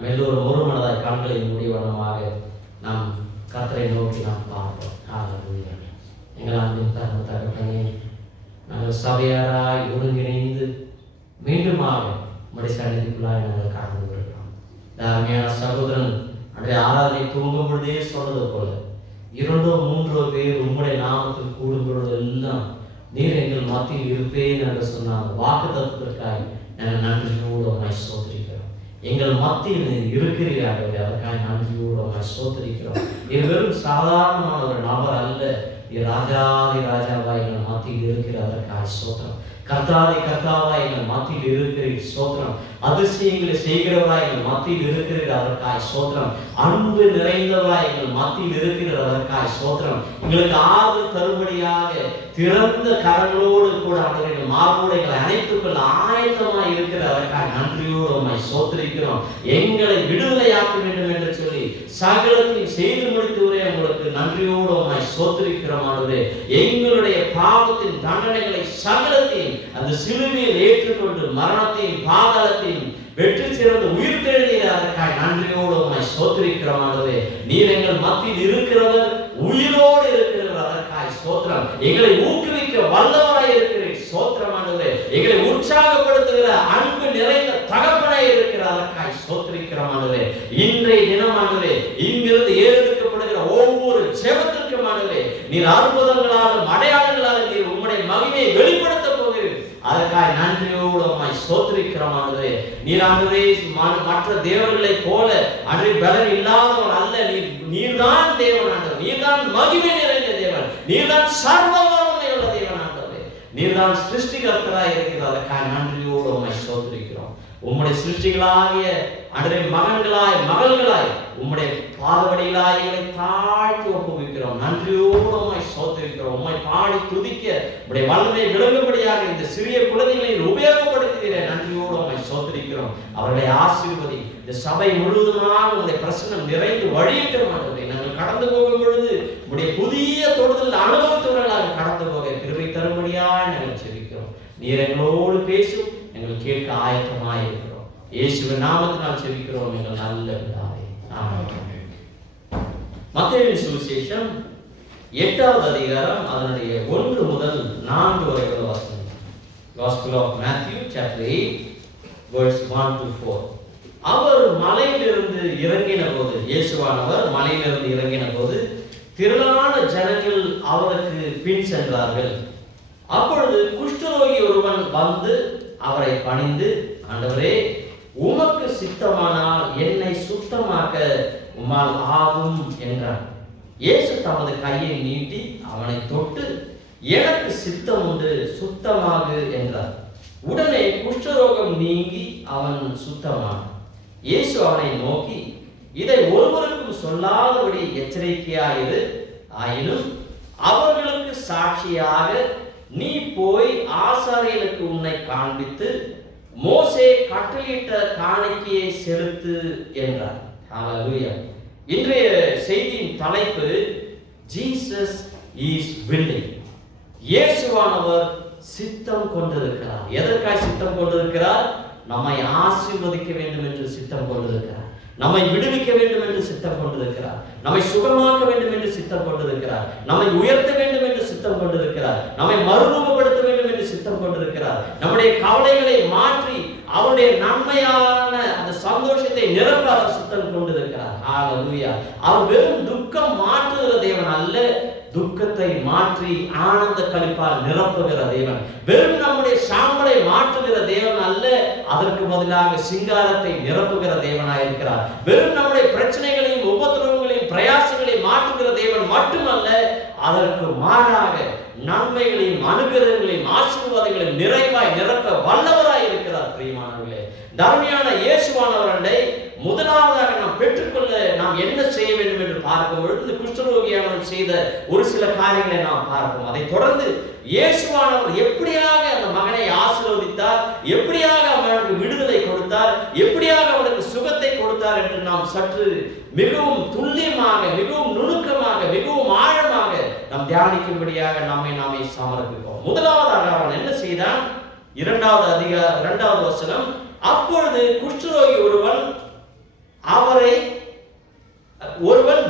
நம்ம எல்லோரும் ஒரு மனதாய் கண்களை மூடிவனமாக நாம் கர்த்தரை நோக்கி நாம் பார்ப்போம். ஹல்லேலூயா. எங்கள் அன்பின் தகப்பனே, நாங்கள் சபையாராய் ஒருங்கிணைந்து மீண்டுமாக உம்முடைய சந்நிதிக்குள்ளாய் நாங்கள் கடந்து வருகிறோம். அருமையான சகோதரன் அன்றைய ஆராதனை தூங்கும் பொழுதே சொன்னது போல 2 3 பேர் உம்முடைய நாமத்தில் கூடும் பொழுது எல்லாம் நீர் எங்கள் மத்தியில் இருப்பேன் என்று சொன்ன வாக்கு தத்துவத்திற்காக நாங்கள் நன்றியோடு உம்மை ஸ்தோத்திரிக்கிறோம். எங்கள் மத்தியில் நீர் இருக்கிறீர்கள், அதற்காக நன்றியோடு உம்மை ஸ்தோத்திரிக்கிறோம். இது வெறும் சாதாரணமான ஒரு நபர் அல்ல, நீர் ராஜாதி ராஜாவாய் எங்கள் மத்தியில் இருக்கிற அதற்காக ஸ்தோத்திரம். கர்த்தாதி கர்த்தாவாய் எங்கள் மத்தியில் இருக்கிறீர் ஸ்தோத்திரம். அதிசயங்களை செய்கிறவராய் எங்கள் மத்தியில் இருக்கிறீர் அதற்காக ஸ்தோத்திரம். அன்பு நிறைந்தவராய் எங்கள் மத்தியில் இருக்கிறீர் அதற்காக ஸ்தோத்திரம். எங்களுக்கு ஆறுதல் தரும்படியாக திறந்த கரங்களோடு கூட அவர்கள் மார்போடைகளை அனைத்துக்குள் ஆயத்தமாய் இருக்கிற அதற்காக நன்றியோடு உம்மை ஸ்தோத்திரிக்கிறோம். எங்களை விடுதலையாக்க வேண்டும் என்று சொல்லி சகலத்தையும் செய்து முடித்தவரே உங்களுக்கு நன்றியோடு உம்மை ஸ்தோத்திரிக்கிறோம். ஆண்டவரே, எங்களுடைய பாவத்தின் தண்டனைகளை சகலத்தையும் அந்த சிலுவையில் ஏற்றுக்கொண்டு மரணத்தையும் பாதாளத்தையும் வெற்றி சிறந்து உயிர் தெழுகிற அதற்காக நன்றியோடு உம்மை ஸ்தோத்திரிக்கிறோம். ஆண்டவரே, நீர் எங்கள் மத்தியில் இருக்கிறவர், உயிரோடு இருக்கிறவர் அதற்காக ஸ்தோத்திரம். எங்களை ஊக்குவிக்க வல்லவராய் இருக்கிறீர் ஸ்தோத்திரம். ஆண்டவரே, எங்களை உற்சாகப்படுத்துகிற அன்பு நிறைந்த தகப்பனாய் இருக்கிற அதற்காக ஸ்தோத்திரிக்கிறோம். ஆண்டவரே, இன்றைய தினம் ஆண்டவரே இங்கிருந்து ஏறெடுக்கப்படுகிற ஒவ்வொரு ஜெபத்திற்கும் ஆண்டவரே நீர் அற்புதங்களாலும் அடையாளங்களாலும் நீர் உம்முடைய மகிமையை வெளிப்படுத்த போகிறீர் அதற்காக நன்றியோடு உம்மை ஸ்தோத்திரிக்கிறோம். ஆண்டவரே, நீர் ஆண்டவரே மற்ற தேவர்களை போல அன்றை பலன் இல்லாதவர் அல்ல, நீர்தான் தேவன் ஆண்டவர், நீர்தான் மகிமை நிறைந்த தேவன், நீர்தான் சர்வ வல்லமையுள்ள தேவன் ஆண்டவரே, நீர்தான் சிருஷ்டிகர்த்தராய் இருக்கிறார் அதற்காக நன்றியோடு உம்மை ஸ்தோத்திரிக்கிறோம். உம்முடைய சிருஷ்டிகளாகிய அன்றைய மகன்களாய் மகள்களாய் உம்முடைய பாதவடிகளாய் எங்களை தாழ்த்தி ஒப்புவிக்கிறோம். நன்றியோடு உம்மை ஸ்தோத்திரிக்கிறோம். உம்மை பாடி துதிக்க உம்முடைய வல்லமை விளங்கும்படியாக இந்த சிறிய குழந்தைகளை உபயோகப்படுத்துகிற நன்றியோடு உம்மை ஸ்தோத்திரிக்கிறோம். அவர்களை ஆசீர்வதி. இந்த சபை முழுவதுமாக உம்முடைய பிரசன்னம் நிறைந்து வழியிட்ட மாட்டதை நாங்கள் கடந்து போகும் பொழுது உம்முடைய புதிய தொடுதல் அனுபவத்தவர்களாக கடந்து போக கிருபை தரும்படியாக நாங்கள் ஜெபிக்கிறோம். நீர் எங்களோடு பேசும், எங்கள் கேட்க ஆயத்தமாய் இருக்கிறோம். இயேசுவின் நாமத்தினால் ஜெபிக்கிறோம் எங்கள் நல்ல பிதாவே. ஆமென். மத்தேயுவின் சுவிசேஷம் 8வது அதிகாரம் அதனுடைய 1 முதல் 4 வரை உள்ள வசனங்கள். Gospel of Matthew chapter 8 verse 1 to 4. அவர் மலையிலிருந்து இறங்கின போது, இயேசுவானவர் மலையிலிருந்து இறங்கின போது திரளான ஜனங்கள் அவருக்கு பின் சென்றார்கள். அப்பொழுது குஷ்டரோகி ஒருவன் வந்து அவரை பணிந்து, ஆண்டவரே, உமக்கு சித்தமானால் என்னை சுத்தமாக்க உம்மால் ஆகும் என்றான். இயேசு தமது கையை நீட்டி அவனை தொட்டு, எனக்கு சித்தம் உண்டு, சுத்தமாகு என்றார். உடனே குஷ்டரோகம் நீங்கி அவன் சுத்தமானான். இயேசு அவனை நோக்கி, இதை ஒருவருக்கும் சொல்லாதபடி எச்சரிக்கையாயிரு, ஆயினும் அவர்களுக்கு சாட்சியாக நீ போய் ஆசாரியர்களுக்கு உன்னை காண்பித்து மோசே கட்டளையிட்ட காணிக்கையை செலுத்து என்றார். ஹல்லேலூயா. இன்றைய செய்தியின் தலைப்பு ஜீசஸ் இஸ் வில்லிங். இயேசுவானவர் சித்தம் கொண்டிருக்கிறார். எதற்காக சித்தம் கொண்டிருக்கிறார்? நம்மை ஆசீர்வதிக்க வேண்டும் என்று சித்தம் கொண்டிருக்கிறார். நம்மை விடுவிக்க வேண்டும் என்று சித்தம் கொண்டிருக்கிறார். நம்மை சுகமாக்க வேண்டும் என்று சித்தம் கொண்டிருக்கிறார். நம்மை உயர்த்த வேண்டும் என்று சித்தம் கொண்டிருக்கிறார். நம்மை மறுரூபப்படுத்த வேண்டும் என்று சித்தம் கொண்டிருக்கிறார். நம்முடைய கவலைகளை மாற்றி அவருடைய நன்மையான அந்த சந்தோஷத்தை நிரப்ப அவர் சித்தம் கொண்டிருக்கிறார். ஹல்லேலூயா. அவர் வெறும் துக்கம் மாற்றுகிற தேவன் அல்ல, துக்கத்தை மாற்றி ஆனந்த களிப்பால் நிரப்புகிற தேவன். வெறும் நம்முடைய சாம்பலை மாற்றுகிற தேவன் அல்ல, அதற்கு பதிலாக சிங்காரத்தை நிரப்புகிற தேவனாய் இருக்கிறார். வெறும் நம்முடைய பிரச்சனைகளையும் உபத்திரவங்களையும் பிரயாசங்களையும் மாற்றுகிற தேவன் மட்டுமல்ல, அதற்கு மாறாக நன்மைகளையும் அனுகிரகங்களையும் ஆசீர்வாதங்களையும் நிறைவாய் நிரப்ப வல்லவராய் இருக்கிறார். பிரியமானவர்களே, தர்மியான இயேசுவானவரை முதலாவதாக நாம் பெற்றுக்கொள்ள நாம் என்ன செய்ய வேண்டும் என்று பார்க்கும் பொழுது குஷ்டரோகியானவர் செய்த ஒரு சில காரியங்களை நாம் பார்ப்போம். அதை தொடர்ந்து இயேசுவானவர் எப்படியாக அந்த மகனை ஆசீர்வதித்தார், எப்படியாக அவனுக்கு விடுதலை கொடுத்தார், எப்படியாக அவனுக்கு சுகத்தை கொடுத்தார் என்று நாம் சற்று மிகவும் துல்லியமாக, மிகவும் நுணுக்கமாக, மிகவும் ஆழமாக நாம் தியானிக்கும்படியாக நாமே சமர்ப்பிப்போம். முதலாவதாக அவன் என்ன செய்தான்? 2வது வசனம். அப்பொழுது குஷ்டரோகி ஒருவன்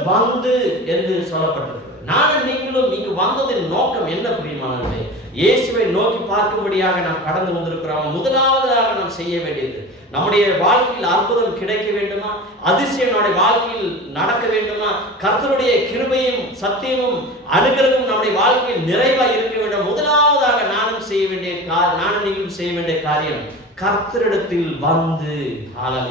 வந்து என்று சொல்லப்பட்டிருக்கிறது. நானும் நீங்களும் இங்கு வந்ததின் நோக்கம் என்ன பிரியமானவர்களே? இயேசுவை நோக்கி பார்க்கும்படியாக நாம் கடந்து வந்திருக்கிறோம். முதலாவதாக நாம் செய்ய வேண்டியது, நம்முடைய வாழ்க்கையில் அற்புதம் கிடைக்க வேண்டுமா, அதிசயம் நம்முடைய வாழ்க்கையில் நடக்க வேண்டுமா, கர்த்தருடைய கிருபையும் சத்தியமும் அனுகிரகமும் நம்முடைய வாழ்க்கையில் நிறைவாக இருக்க வேண்டும். முதலாவதாக நானும் நீங்களும் செய்ய வேண்டிய காரியம், கர்த்தரிடத்தில் வந்து,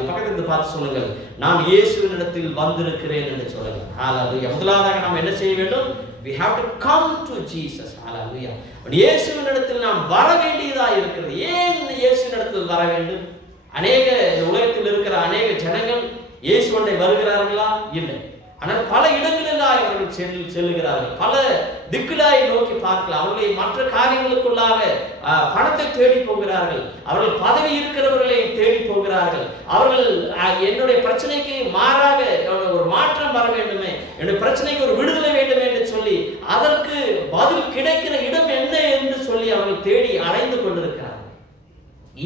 பக்கத்துல பார்த்து சொல்லுங்கள், நான் இயேசுவினிடத்தில் வந்திருக்கிறேன் என்று சொல்லுங்கள். ஹalleluya. முதலாவதாக நாம் என்ன செய்ய வேண்டும்? We have to come to Jesus. ஹalleluya. இயேசுவினிடத்தில் நாம் வர வேண்டியதா இருக்கிறது. ஏன் இயேசுவினிடத்தில் வர வேண்டும்? அநேக உலகத்தில் இருக்கிற அநேக ஜனங்கள் இயேசுவண்டை வருகிறார்களா? இல்லை. ஆனால் பல இடங்களில் அவர்கள் செல்லுகிறார்கள். பல திக்குலாய் நோக்கி பார்க்கலாம். அவர்களை மற்ற காரியங்களுக்குள்ளாக பணத்தை தேடி போகிறார்கள். அவர்கள் பதவி இருக்கிறவர்களை தேடி போகிறார்கள். அவர்கள் என்னுடைய பிரச்சனைக்கு மாறாக ஒரு மாற்றம் வர வேண்டுமே, என்னுடைய பிரச்சனைக்கு ஒரு விடுதலை வேண்டும் என்று சொல்லி அதற்கு பதில் கிடைக்கிற இடம் என்ன என்று சொல்லி அவர்கள் தேடி அலைந்து கொண்டிருக்கிறார்கள்.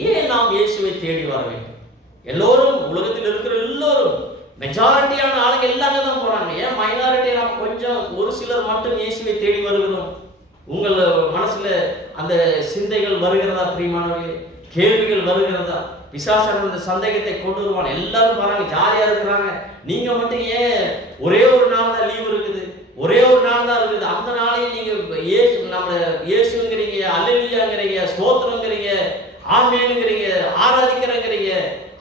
ஏன் நாம் இயேசுவை தேடி வர வேண்டும்? எல்லோரும், உலகத்தில் இருக்கிற எல்லோரும், மெஜாரிட்டியான ஆளுங்க எல்லாமே தான் போறாங்க. ஏன் மைனாரிட்டி நாம் கொஞ்சம் ஒரு சிலர் மட்டும் இயேசுவை தேடி வருகிறோம்? உங்கள் மனசுல அந்த சிந்தைகள் வருகிறதா பிரியமானவர்களே? கேள்விகள் வருகிறதா? பிசாசன் அந்த சந்தேகத்தை கொண்டு வருவான். எல்லாரும் வராங்க, ஜாலியா இருக்கிறாங்க. நீங்க மட்டும் ஏன் ஒரே ஒரு நாள் தான் லீவ் இருக்குது, ஒரே ஒரு நாள் தான் இருக்குது, அந்த நாளையும் நீங்க இயேசுங்கிறீங்க, அல்லேலூயாங்கிறீங்க, ஸ்தோத்திரங்கிறீங்க, ஆமென்ங்கிறீங்க, ஆராதிக்கிறங்கிறீங்க.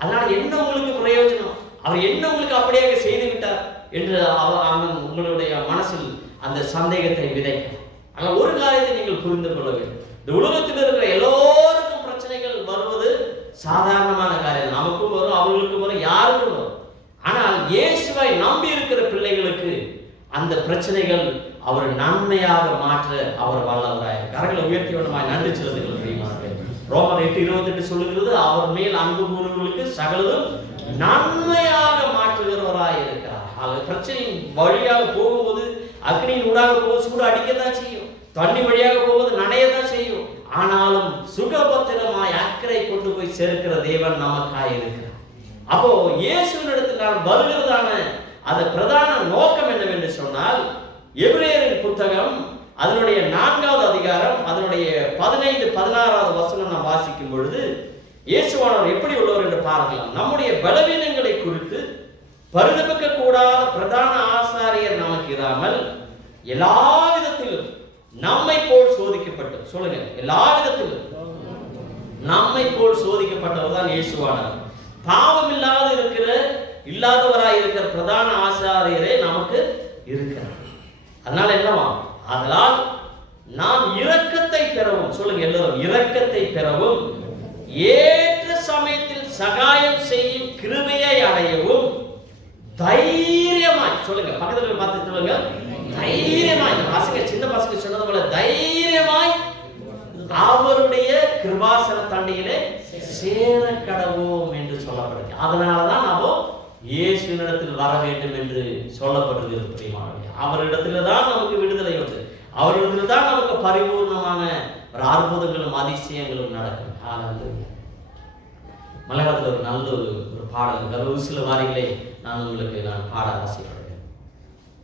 அதனால என்ன உங்களுக்கு பிரயோஜனம்? அவர் என்ன உங்களுக்கு அப்படியே செய்து விட்டார் என்று உங்களுடைய மனசில் அந்த சந்தேகத்தை விதைக்கும். ஆனால் ஒரு காரியத்தை நீங்கள் புரிந்து கொள்ள வேண்டும், இந்த உலகத்தில் இருக்கிற எல்லோருக்கும் பிரச்சனைகள் வருவது சாதாரணமான காரியம். நமக்கும் வரும், அவர்களுக்கும் வரும், யாருக்கும் வரும். ஆனால் இயேசுவை நம்பி இருக்கிற பிள்ளைகளுக்கு அந்த பிரச்சனைகள் அவர் நன்மையாக மாற்ற அவர் வல்லவராய். கரங்களை உயர்த்தி வேண்டுமாய் நன்றி செலுத்துங்கள். ரோமர் 8:28 சொல்லுகிறது, அவர் மேல் அன்பு கூறுவர்களுக்கு சகலதும் நன்மையாக மாற்றுகிறவராய் இருக்கிறார். பிரச்சனை வழியாக போகும்போது, அக்னியின் ஊடாக போகும்போது சூடு அடிக்கத்தான் செய்யும், தண்ணி வழியாக போகும்போது நனையத்தான் செய்யும். ஆனாலும் சுகபத்திரமாய் அக்கறை கொண்டு போய் சேர்க்கிற தேவன் நமக்காய் இருக்கிறார். அப்போ இயேசுவினிடத்தில் நான் வருகிறதான அந்த பிரதான நோக்கம் என்னவென்று சொன்னால், எபிரேயரின் புத்தகம் அதனுடைய 4வது அதிகாரம் அதனுடைய 15-16வது வசனம் நாம் வாசிக்கும் பொழுது இயேசுவானவர் எப்படி உள்ளவர் என்று பார்க்கலாம். நம்முடைய பலவீனங்களை குறித்து பரிதபிக்க கூடாத பிரதான ஆசாரியர் நமக்கு இராமல் எல்லா விதத்திலும் நம்மை போல் சோதிக்கப்பட்டு, சொல்லுங்க, எல்லா விதத்திலும் நம்மை போல் சோதிக்கப்பட்டவர் தான் இயேசுவானவர். பாவம் இல்லாதவராய் இருக்கிற பிரதான ஆசாரியரே நமக்கு இருக்கிறார். அதனால என்னவா? அதனால் நாம் இரக்கத்தை பெறவும், சொல்லுங்க எல்லாரும், இரக்கத்தை பெறவும் ஏற்ற சமயத்தில் சகாயம் செய்யும் கிருபையை அடையவும் தைரியமாய், சொல்லுங்க, பக்கத்துல பார்த்து சொல்லுங்க, தைரியமாய், பசங்க சின்ன பசங்க சொன்னது போல தைரியமாய் அவருடைய கிருபாசன தண்டையிலே சேர கடவோம் என்று சொல்லப்படுது. அதனாலதான் நாம இயேசுவினிடத்தில் வர வேண்டும் என்று சொல்லப்படுகிறது. பிரியமானவர்களே, அவரிடத்துல தான் நமக்கு விடுதலை உண்டு, அவரிடத்தில் தான் நமக்கு பரிபூர்ணமான ஒரு அற்புதங்களும் அதிசயங்களும் நடக்கும். மலையாளத்தில் ஒரு நல்ல ஒரு பாடல், ஒரு சில வாரிகளை நான் பாட ஆசைப்படுகிறேன்.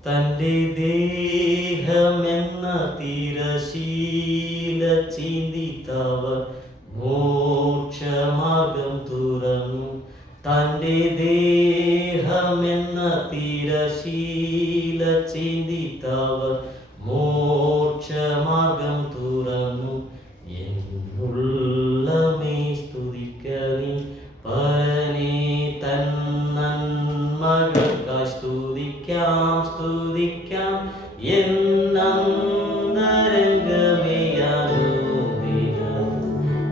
തന്റെ ദേഹമെന്ന തിരശീല ചിന്തിത്തവർ മോക്ഷമാർഗം തുറന്നു. തന്റെ ദേഹമെന്ന തിരശീല ചിന്തിത്തവർ മോക്ഷമാർഗം തുറന്നു. എന്നുള്ളമേ സ്തുതിക്കലിൻ പരനെ തന്നന്മകൾക്കായി സ്തുതിക്കാം സ്തുതിക്കാം എന്നന്തരംഗമേ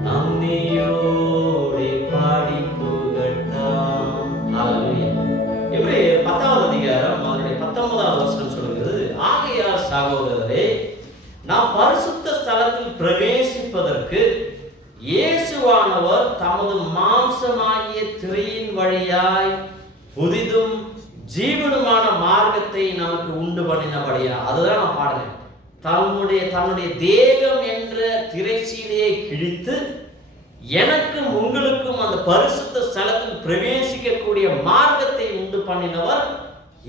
നന്ദിയോടെ പാടിപ്പുകട്ടാം. எபிரேயர் 10வது அதிகாரம் அதனுடைய 19வது வசனம் சொல்கிறது, ஆகையால் சகோதரரே, நாம் பரிசுத்த ஸ்தலத்தில் பிரவேசிப்பதற்கு இயேசுவானவர் தமது மாம்சமாகிய திரையின் வழியாய் புதிதும் ஜீவனுமான மார்க்கத்தை நமக்கு உண்டு பண்ணினபடியா. அதுதான் நான் பாடுறேன். தன்னுடைய தேகம் என்ற திரைச்சீலையை கிழித்து எனக்கும் உங்களுக்கும் அந்த பரிசுத்த ஸ்தலத்தில் பிரவேசிக்கக்கூடிய மார்க்கத்தை உண்டு பண்ணினவர்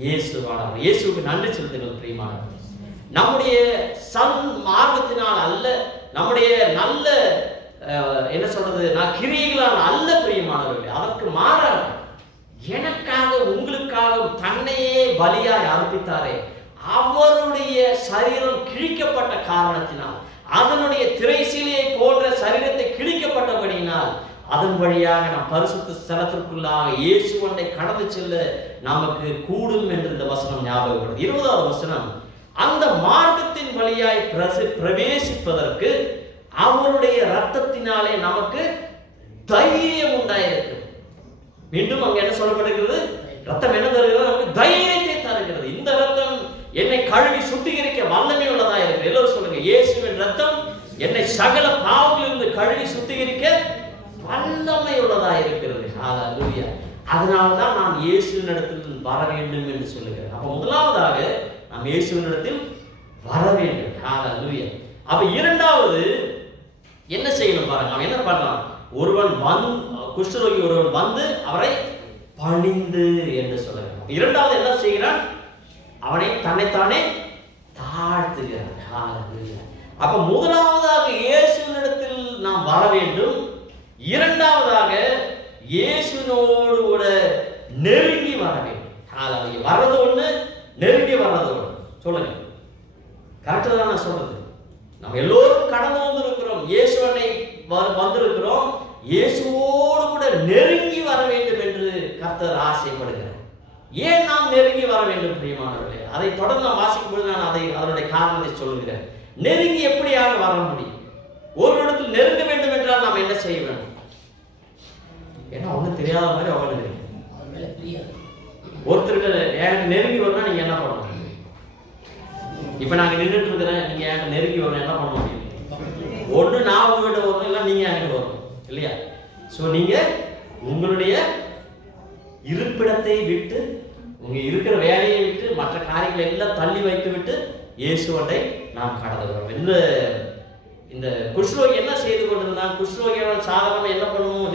இயேசுவானவர். இயேசுவுக்கு நன்றி செலுத்துங்கள் பிரியமானவர். நம்முடைய மார்க்கத்தினால் அல்ல, நம்முடைய நல்ல என்ன சொல்றது கிரியைகளால் அல்ல பிரியமானவர்களே, அதற்கு மாறாக எனக்காக உங்களுக்காக தன்னையே பலியாய் அர்ப்பித்தாரே, அவருடைய சரீரம் கிழிக்கப்பட்ட காரணத்தினால், அதனுடைய திரைசீலையை போன்ற சரீரத்தை கிழிக்கப்பட்டபடியினால் அதன் வழியாக நாம் பரிசுத்த ஸ்தலத்திற்குள்ளாக இயேசுவண்டை கடந்து செல்ல நமக்கு கூடும் என்று இந்த வசனம் ஞாபகப்படுது. 20வது வசனம், அந்த மார்க்கத்தின் வழியாய் பிரவேசிப்பதற்கு அவருடைய இரத்தத்தினாலே நமக்கு தைரியம் உண்டாயிருக்கு. மீண்டும் அங்க என்ன சொல்லப்படுகிறது? ரத்தம் என்ன தருகிறது? நமக்கு தைரியத்தை தருகிறது. இந்த ரத்தம் என்னை கழுவி சுத்திகரிக்க வல்லமை உள்ளதா இருக்கு. எல்லோரும் சொல்லுங்க, இயேசுவின் ரத்தம் என்னை சகல பாவங்களிலிருந்து கழுவி சுத்திகரிக்க வல்லமை உள்ளதா இருக்கிறது. ஹல்லேலூயா. அதனால்தான் நான் இயேசுவின் இடத்தில் வர வேண்டும் என்று சொல்லுகிறேன். அப்ப முதலாவதாக நாம் இயேசுவின் இடத்தில் வர வேண்டும். ஹல்லேலூயா. அப்ப இரண்டாவது என்ன செய்யணும் பாருங்க. அவன் என்ன பண்றான்? குஷ்டரோகி ஒருவன் வந்து அவரை பணிந்து என்று சொல்லுகிறான். இரண்டாவது என்ன செய்கிறான்? அவனை தன்னைத்தானே தாழ்த்துகிறான். ஹல்லேலூயா. அப்ப முதலாவதாக இயேசுவினிடத்தில் நாம் வர வேண்டும். இரண்டாவதாக இயேசுவோடு கூட நெருங்கி வர வேண்டும். ஹல்லேலூயா. வர்றது ஒண்ணு, நெருங்கி வர்றது ஒண்ணு. சொல்லுங்க, கரெக்டா தான் நான் சொல்றது. நம்ம எல்லோரும் கடந்து வந்திருக்கிறோம், இயேசுவனை வந்திருக்கிறோம். இயேசுவோடு கூட நெருங்கி வர வேண்டும் என்று கர்த்தர் ஆசைப்படுகிறார். ஏன் நாம் நெருங்கி வர வேண்டும் பிரியமானவர்களே? அதை தொடர்ந்து நான் வாசிக்கும் பொழுது நான் அதனுடைய காரணத்தை சொல்லுகிறேன். நெருங்கி எப்படியாக வர முடியும்? ஒரு இடத்தில் நெருங்க வேண்டும் என்றால் நாம் என்ன செய்ய வேண்டும்? ஏன்னா ஒன்றும் தெரியாத மாதிரி அவங்களுக்கு ஒருத்தருக்கு எனக்கு நெருங்கி வரணும், நீங்க என்ன பண்ணணும்? இப்ப நாங்க நின்றுட்டு இருக்கிறேன், நீங்க எனக்கு நெருங்கி வரணும், என்ன பண்ண முடியும்? ஒன்று நான் உங்ககிட்ட வரணும், இல்லை நீங்க என்கிட்ட வரணும், இல்லையா? சோ நீங்க உங்களுடைய இருப்பிடத்தை விட்டு, உங்க இருக்கிற வேலையை விட்டு, மற்ற காரியங்களை எல்லாம் தள்ளி வைத்து விட்டு இயேசுவண்டை நாம் கடந்து வரோம். இந்த குஷ்ரோகி என்ன செய்து கொண்டிருந்தான்? குஷ்ரோகியால் சாதாரண என்ன பண்ணுவோம்?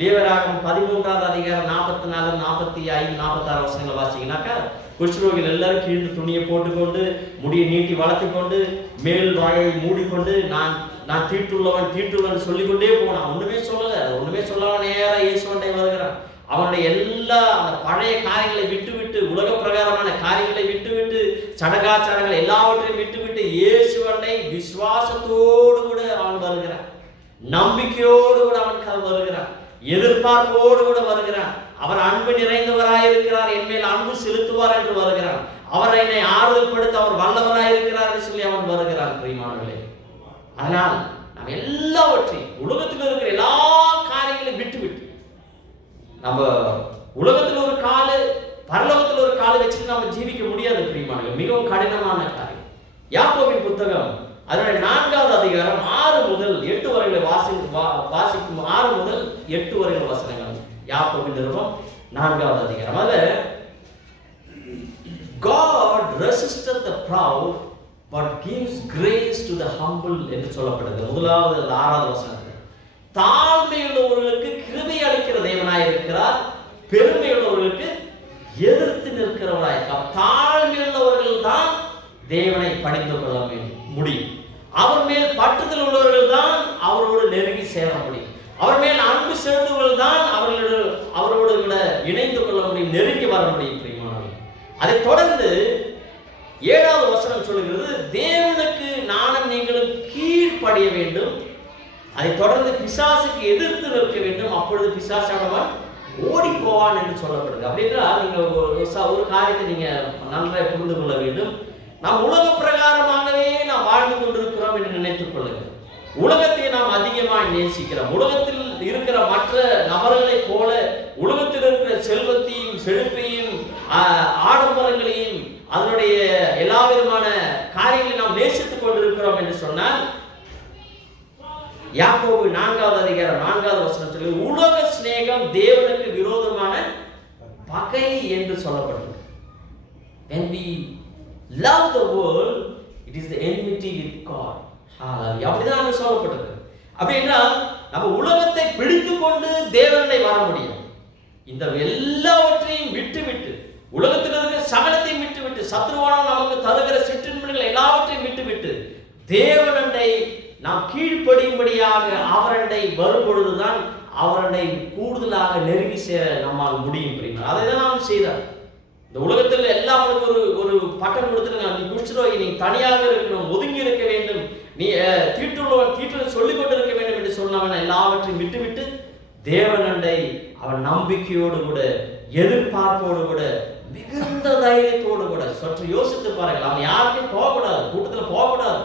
லேவியராகமம் 13வது அதிகாரம் 44, 45, 46 வசனங்களை வாசிங்கனாக்கா, குஷ்ரோகிகள் எல்லாரும் கீழ்ந்து துணியை போட்டுக்கொண்டு, முடியை நீட்டி வளர்த்து கொண்டு, மேல் வாயை மூடிக்கொண்டு, நான் தீட்டுள்ளவன் சொல்லிக்கொண்டே போனான். ஒண்ணுமே சொல்லாம நேரா இயேசுவண்டை வருகிறான். அவனுடைய எல்லா அந்த பழைய காரியங்களை விட்டுவிட்டு, உலக பிரகாரமான காரியங்களை விட்டுவிட்டு, சடங்காச்சாரங்கள் எல்லாவற்றையும் விட்டுவிட்டு இயேசுவண்டை விசுவாசத்தோடு கூட அவன் வருகிறான். நம்பிக்கையோடு கூட அவன் வருகிறான். எதிர்பார்ப்போடு கூட வருகிறான். அவர் அன்பு நிறைந்தவராயிருக்கிறார், என் மேல் அன்பு செலுத்துவார் என்று வருகிறான். அவர் என்னை ஆறுதல் படுத்த அவர் வல்லவராயிருக்கிறார் என்று சொல்லி அவன் வருகிறான். பிரியமானவர்களே, அதனால் நாம் எல்லாவற்றையும், உலகத்தில் இருக்கிற எல்லா காரியங்களையும் விட்டுவிட்டு, நம்ம உலகத்தில் ஒரு காலு, பரலோகத்தில் ஒரு காலு வச்சுட்டு நம்ம ஜீவிக்க முடியாது பிரியமானவர்களே. மிகவும் கடினமான காரியம். யாக்கோபின் புத்தகம் அதனுடைய 4வது அதிகாரம் 6 முதல் 8 வரையில வாசிக்கும் 6 முதல் 8 வரையில வசனங்கள். யாக்கோபின் நிருபம் 4வது அதிகாரம். அதுல God resisteth the proud but gives grace to the humble என்று சொல்லப்படுகிறது. முதலாவது 6வது வசனத்தில் தாழ்மையுள்ளவர்களுக்கு கிருபை அளிக்கிற தேவனாய் இருக்கிறார், பெருமையுள்ளவர்களுக்கு எதிர்த்து நிற்கிறவராயிருக்கிறார். தாழ்மையுள்ளவர்கள் தான் தேவனை பணிந்து கொள்ள முடியும். அவர் மேல் பற்றுதல் உள்ளவர்கள் தான் அவரோடு நெருங்கி சேர முடியும். அவர் மேல் அன்பு செலுத்துவர்கள் தான் அவரோடு விட இணைந்து கொள்ள முடியும், நெருங்கி வர முடியும் பிரியமானவர்களே. அதை தொடர்ந்து 7வது வசனம் சொல்லுகிறது, தேவனுக்கு நானும் நீங்களும் கீழ்ப்படிய வேண்டும். அதை தொடர்ந்து பிசாசுக்கு எதிர்த்து நிற்க வேண்டும், அப்பொழுது பிசாசானவன் ஓடி போவான் என்று சொல்லப்படுது. அப்படின்னா நீங்க ஒரு காரியத்தை நீங்க நன்றாக புரிந்து கொள்ள வேண்டும். நாம் உலக பிரகாரமாகவே நாம் வாழ்ந்து கொண்டிருக்கிறோம் என்று நினைத்துக் கொள்ளுங்கள். உலகத்தை நாம் அதிகமாக நேசிக்கிறோம். உலகத்தில் இருக்கிற மற்ற நபர்களைப் போல உலகத்தில் இருக்கிற செல்வத்தையும் செழிப்பையும் ஆடம்பரங்களையும் அதனுடைய எல்லா விதமான காரியங்களையும் நாம் நேசித்துக் கொண்டிருக்கிறோம் என்று சொன்னால், யாக்கோபு 4வது அதிகாரம் 4வது வசனம் சொல்லி, உலக சிநேகம் தேவனுக்கு விரோதமான பகை என்று சொல்லப்படுகிறது. When we love the world, it is the enmity with God. அப்படிதான் சொல்லப்பட்டது. அப்படின்னா நம்ம உலகத்தை பிடித்து கொண்டு தேவனை வர முடியும். இந்த எல்லாவற்றையும் விட்டு உலகத்தில் இருக்கிற சத்ருவானவன் நமக்கு தருகிற சிற்றின்பங்கள் எல்லாவற்றையும் விட்டுவிட்டு தேவனண்டை நாம் கீழ்ப்படியும்படியாக அவரண்டை வரும் பொழுதுதான் அவரண்டை கூடுதலாக நெருங்கி சேர நம்மால் முடியும். புரியுமா? அதை தான் நாம் செய்தார். இந்த உலகத்தில் எல்லாம் ஒரு ஒரு பட்டம் கொடுத்துருங்க, நீ குஷ்டரோகி, நீ தனியாக இருக்கணும், ஒதுங்கி இருக்க வேண்டும், நீ தீட்டுள்ளவன் தீட்டு சொல்லிக் கொண்டு இருக்க வேண்டும் என்று சொன்னவன் எல்லாவற்றையும் விட்டுவிட்டு தேவனண்டை அவன் நம்பிக்கையோடு கூட எதிர்பார்ப்போடு கூட மிகுந்த தைரியத்தோடு கூட சற்று யோசித்து பாருங்கள். அவன் யாருக்கும் போகக்கூடாது, கூட்டத்தில் போகக்கூடாது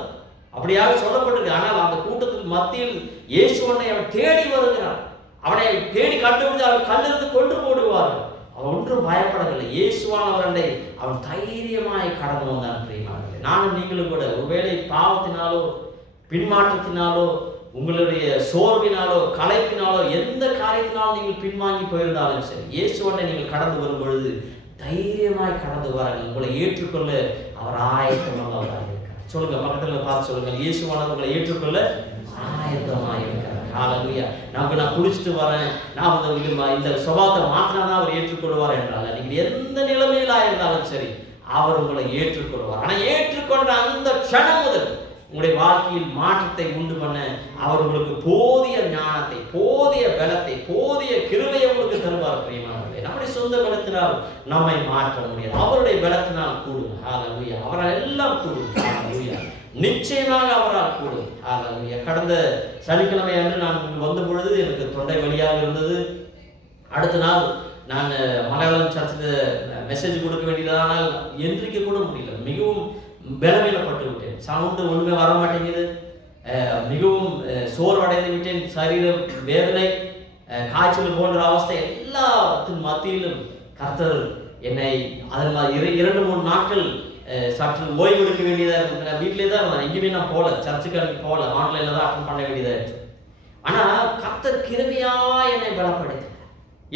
அப்படியாக சொல்லப்பட்டிருக்கு. ஆனால் அந்த கூட்டத்துக்கு மத்தியில் இயேசுவனை அவன் தேடி வருகிறான். அவனை தேடி கண்டுபிடித்து அவன் கல்லிருந்து கொண்டு போடுவார்கள். அவன் ஒன்றும் பயப்படவில்லை. இயேசுவானவரண்டை அவன் தைரியமாய் கடந்து வந்தான். பிரியமானவர்களே, நானும் நீங்களும் கூட ஒருவேளை பாவத்தினாலோ பின்மாற்றத்தினாலோ உங்களுடைய சோர்வினாலோ களைப்பினாலோ எந்த காரியத்தினாலும் நீங்கள் பின்வாங்கி போயிருந்தாலும் சரி, இயேசுவனை நீங்கள் கடந்து வரும் பொழுது தைரியமாய் கடந்து வாருங்கள். உங்களை ஏற்றுக்கொள்ள அவர் ஆயத்தமானவராக இருக்கிறார். சொல்லுங்க, பக்கத்தில் பார்த்து சொல்லுங்க, இயேசுவானவர் உங்களை ஏற்றுக்கொள்ள ஆயத்தமாக இருக்கிறார். ஹல்லேலூயா. நான் குடிச்சிட்டு வரேன், நான் இந்த சுபாவத்தை மாத்தினா அவர் ஏற்றுக்கொள்வார் என்றால் நீங்கள் எந்த நிலைமையிலா இருந்தாலும் சரி அவர் உங்களை ஏற்றுக்கொள்வார். ஆனால் ஏற்றுக்கொண்ட அந்த க்ஷணம் முதல் உங்களுடைய வாழ்க்கையில் மாற்றத்தை உண்டு பண்ண அவர் உங்களுக்கு போதிய ஞானத்தை, போதிய பலத்தை, போதிய கிருபையை உங்களுக்கு தருவார். பிரியமானவர்களே, நம்முடைய சொந்த பலத்தினால் நம்மை மாற்ற முடியாது, அவருடைய பலத்தினால் கூடும். ஹல்லேலூயா. அவரால் எல்லாம் கூடும். ஹல்லேலூயா. நிச்சயமாக அவரால் கூடும். ஹல்லேலூயா. கடந்த சனிக்கிழமை அன்று நான் வந்த பொழுது எனக்கு தொண்டை வலியாக இருந்தது. அடுத்த நாள் நான் மலையாளம் சர்ச்சில் மெசேஜ் கொடுக்க வேண்டியதானால் எந்திரிக்க கூட முடியல. மிகவும் பலவீனப்பட்டு விட்டேன். சவுண்டு ஒன்றுமே வர மாட்டேங்குது. மிகவும் சோர்வடைந்து விட்டேன். சரீர வேதனை, காய்ச்சல் போன்ற அவஸ்தை எல்லாத்தின் மத்தியிலும் கர்த்தர் என்னை அதில் 2-3 நாட்கள் சற்று ஓய்வு எடுக்க வேண்டியதாக இருக்கு. நான் வீட்டிலே தான் இருந்தேன், எங்கேயுமே நான் போகல, சர்ச்சுக்கு போகல, ஆன்லைனில் தான் அட்டன் பண்ண வேண்டியதாக இருந்துச்சு. ஆனால் கர்த்தர் கிருபையா என்னை பலப்படுத்தினார்.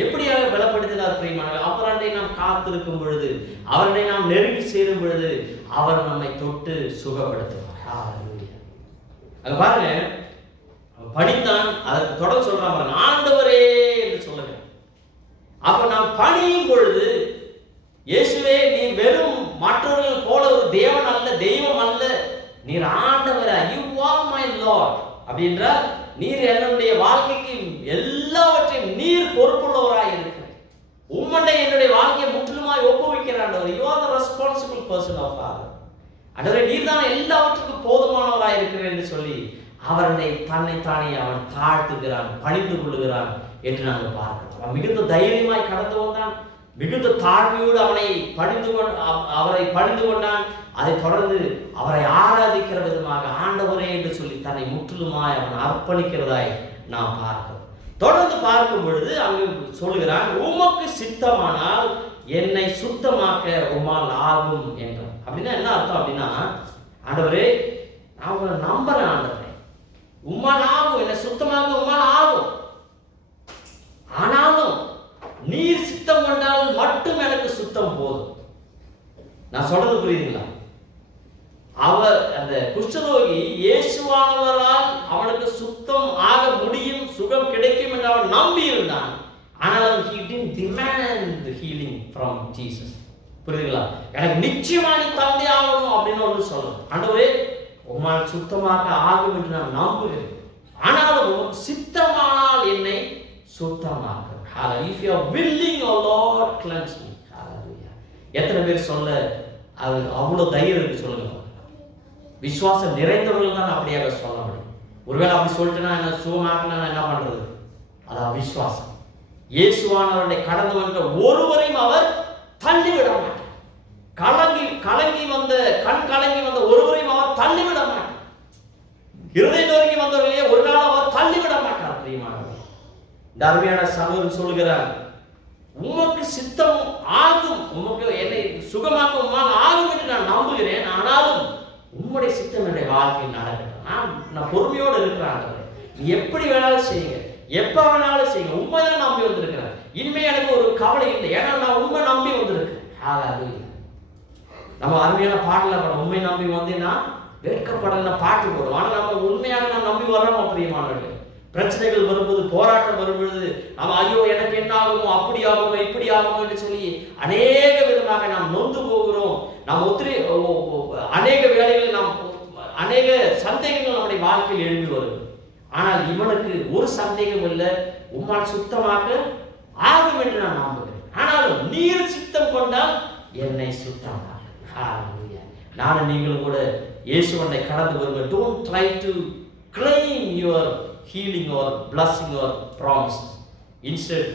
எப்படியாக பலப்படுத்தினார் பிரியமானவர்களே? அவரண்டை நாம் காத்திருக்கும் பொழுது, அவரண்டை நாம் நெருங்கி சேரும் பொழுது அவர் நம்மை தொட்டு சுகப்படுத்துவார். அது பாருங்க, பணித்தான், அதற்கு தொடர்ந்து சொல்றான் பாருங்க, ஆண்டவரே என்று சொல்லுங்க. அப்ப நாம் பணியும் பொழுது, இயேசுவே நீர் வெறும் மற்றவர்கள் போல ஒரு தேவன் அல்ல, தெய்வம் அல்ல, நீர் ஆண்டவரா, யூ ஆர் மை லார்ட் அப்படின்ற, நீர் என்னுடைய வாழ்க்கைக்கு எல்லாவற்றையும் நீர் பொறுப்புள்ளவராய் இருக்கிறார். உம்மண்டை என்னுடைய வாழ்க்கையை முற்றிலுமாய் ஒப்புவிக்கிற ஆண்டவர். You are the responsible person of father. ஆண்டவரே, நீர் தான் எல்லாவற்றுக்கும் போதுமானவராய் இருக்கிறார் என்று சொல்லி அவனை தன்னைத்தானே அவன் தாழ்த்துகிறான், பணிந்து கொள்ளுகிறான் என்று நாங்கள் பார்க்கிறோம். அவன் மிகுந்த தைரியமாய் கடந்து வந்தான், மிகுந்த தாழ்மையோடு அவரை பணிந்து கொண்டான். அதை தொடர்ந்து அவரை ஆராதிக்கிற விதமாக ஆண்டவரே என்று சொல்லி தன்னை முற்றிலுமாய் அவன் அர்ப்பணிக்கிறதாய் நாம் பார்க்கிறோம். தொடர்ந்து பார்க்கும் பொழுது அங்கு சொல்லுகிறான், உமக்கு சித்தமானால் என்னை சுத்தமாக்க உம்மால் ஆகும் என்றான். அப்படின்னா என்ன அர்த்தம் அப்படின்னா, ஆண்டவரே நான் உங்களை நம்புறேன், ஆண்டவரே உம்மால் ஆகும், என்னை சுத்தமாக உம்மால் ஆகும், ஆனாலும் நீர் சித்தம் கொண்டால் மட்டும் எனக்கு சுத்தம் போதும். நான் சொல்றது புரியுதுங்களா? அவர் அந்த குஷ்டரோகி இயேசுவானவரால் அவனுக்கு சுத்தம் ஆக முடியும், சுகம் கிடைக்கும் என்று அவன் நம்பி இருந்தான். ஆனால் he didn't demand the healing from Jesus. புரியுதுங்களா? எனக்கு நிச்சயமா நீ தந்தை ஆகணும் அப்படின்னு ஒன்று சொல்லணும். ஆண்டவரே உம்மால் சுத்தமாக ஆகும் என்று நான் நம்புகிறேன், ஆனாலும் உமக்கு சித்தமானால் என்னை சுத்தமாக. Hallelujah. If you are willing, O Lord, cleanse me. Hallelujah. எத்தனை பேர் சொல்ல அது அவ்வளவு தைரியம் இருக்கு சொல்லுங்க. விசுவாசம் நிறைந்தவர்கள் தான் அப்படியாக சொல்ல முடியும். ஒருவேளை அப்படி சொல்லிட்டுனா என்ன சுகமாக்கினா என்ன பண்றது? அது அவிசுவாசம். இயேசுவானவருடைய கடந்து வந்த ஒருவரையும் அவர் தள்ளிவிட மாட்டார். கலங்கி வந்த ஒருவரையும் அவர் தள்ளிவிட மாட்டார். இருதய நோக்கி வந்தவர்களே ஒரு நாள் அவர் தள்ளிவிட மாட்டார். பிரியமானவர்களே, இந்த அருமையான சகோதரன் சொல்கிறார், உமக்கு சித்தம் ஆகும், உமக்கு என்னை சுகமாக்க உம்மால் ஆகும் என்று நான் நம்புகிறேன், ஆனாலும் உம்முடைய சித்தம் என்னுடைய வாழ்க்கையில் நடக்கட்டும். நான் பொறுமையோடு இருக்கிறேன். நீ எப்படி வேணாலும் செய்யுங்க, எப்ப வேணாலும் செய்யுங்க, உண்மைதான் நம்பி வந்திருக்கிறேன். இனிமே எனக்கு ஒரு கவலை இல்லை, ஏன்னா நான் உண்மை நம்பி வந்திருக்கேன். நம்ம அருமையான பாடல உண்மை நம்பி வந்தேன்னா வெட்கப்படல பாட்டு போடுவோம். ஆனா நம்ம உண்மையாக நான் நம்பி வர்றோம். பிரியமானவர்களே, பிரச்சனைகள் வரும்போது, போராட்டம் வரும்பொழுது நாம் ஐயோ எனக்கு என்ன ஆகுமோ, அப்படி ஆகுமோ, இப்படி ஆகுமோ என்று சொல்லி அநேக விதமாக நாம் நொந்து போகிறோம். நாம் அநேக வேளைகளில் நாம் அநேக சந்தேகங்கள் நம்முடைய வாழ்க்கையில் எழுதி வரும். ஆனால் இவனுக்கு ஒரு சந்தேகம் இல்லை, உம்மால் சுத்தமாக ஆகும் என்று நான் நம்புகிறேன். ஆனாலும் நீர் சித்தம் கொண்டால் என்னை சுத்தமாக. நானும் நீங்களும் கூட இயேசுவனை கடந்து வருவோம். Don't try to claim your healing or blessing or promise. Instead,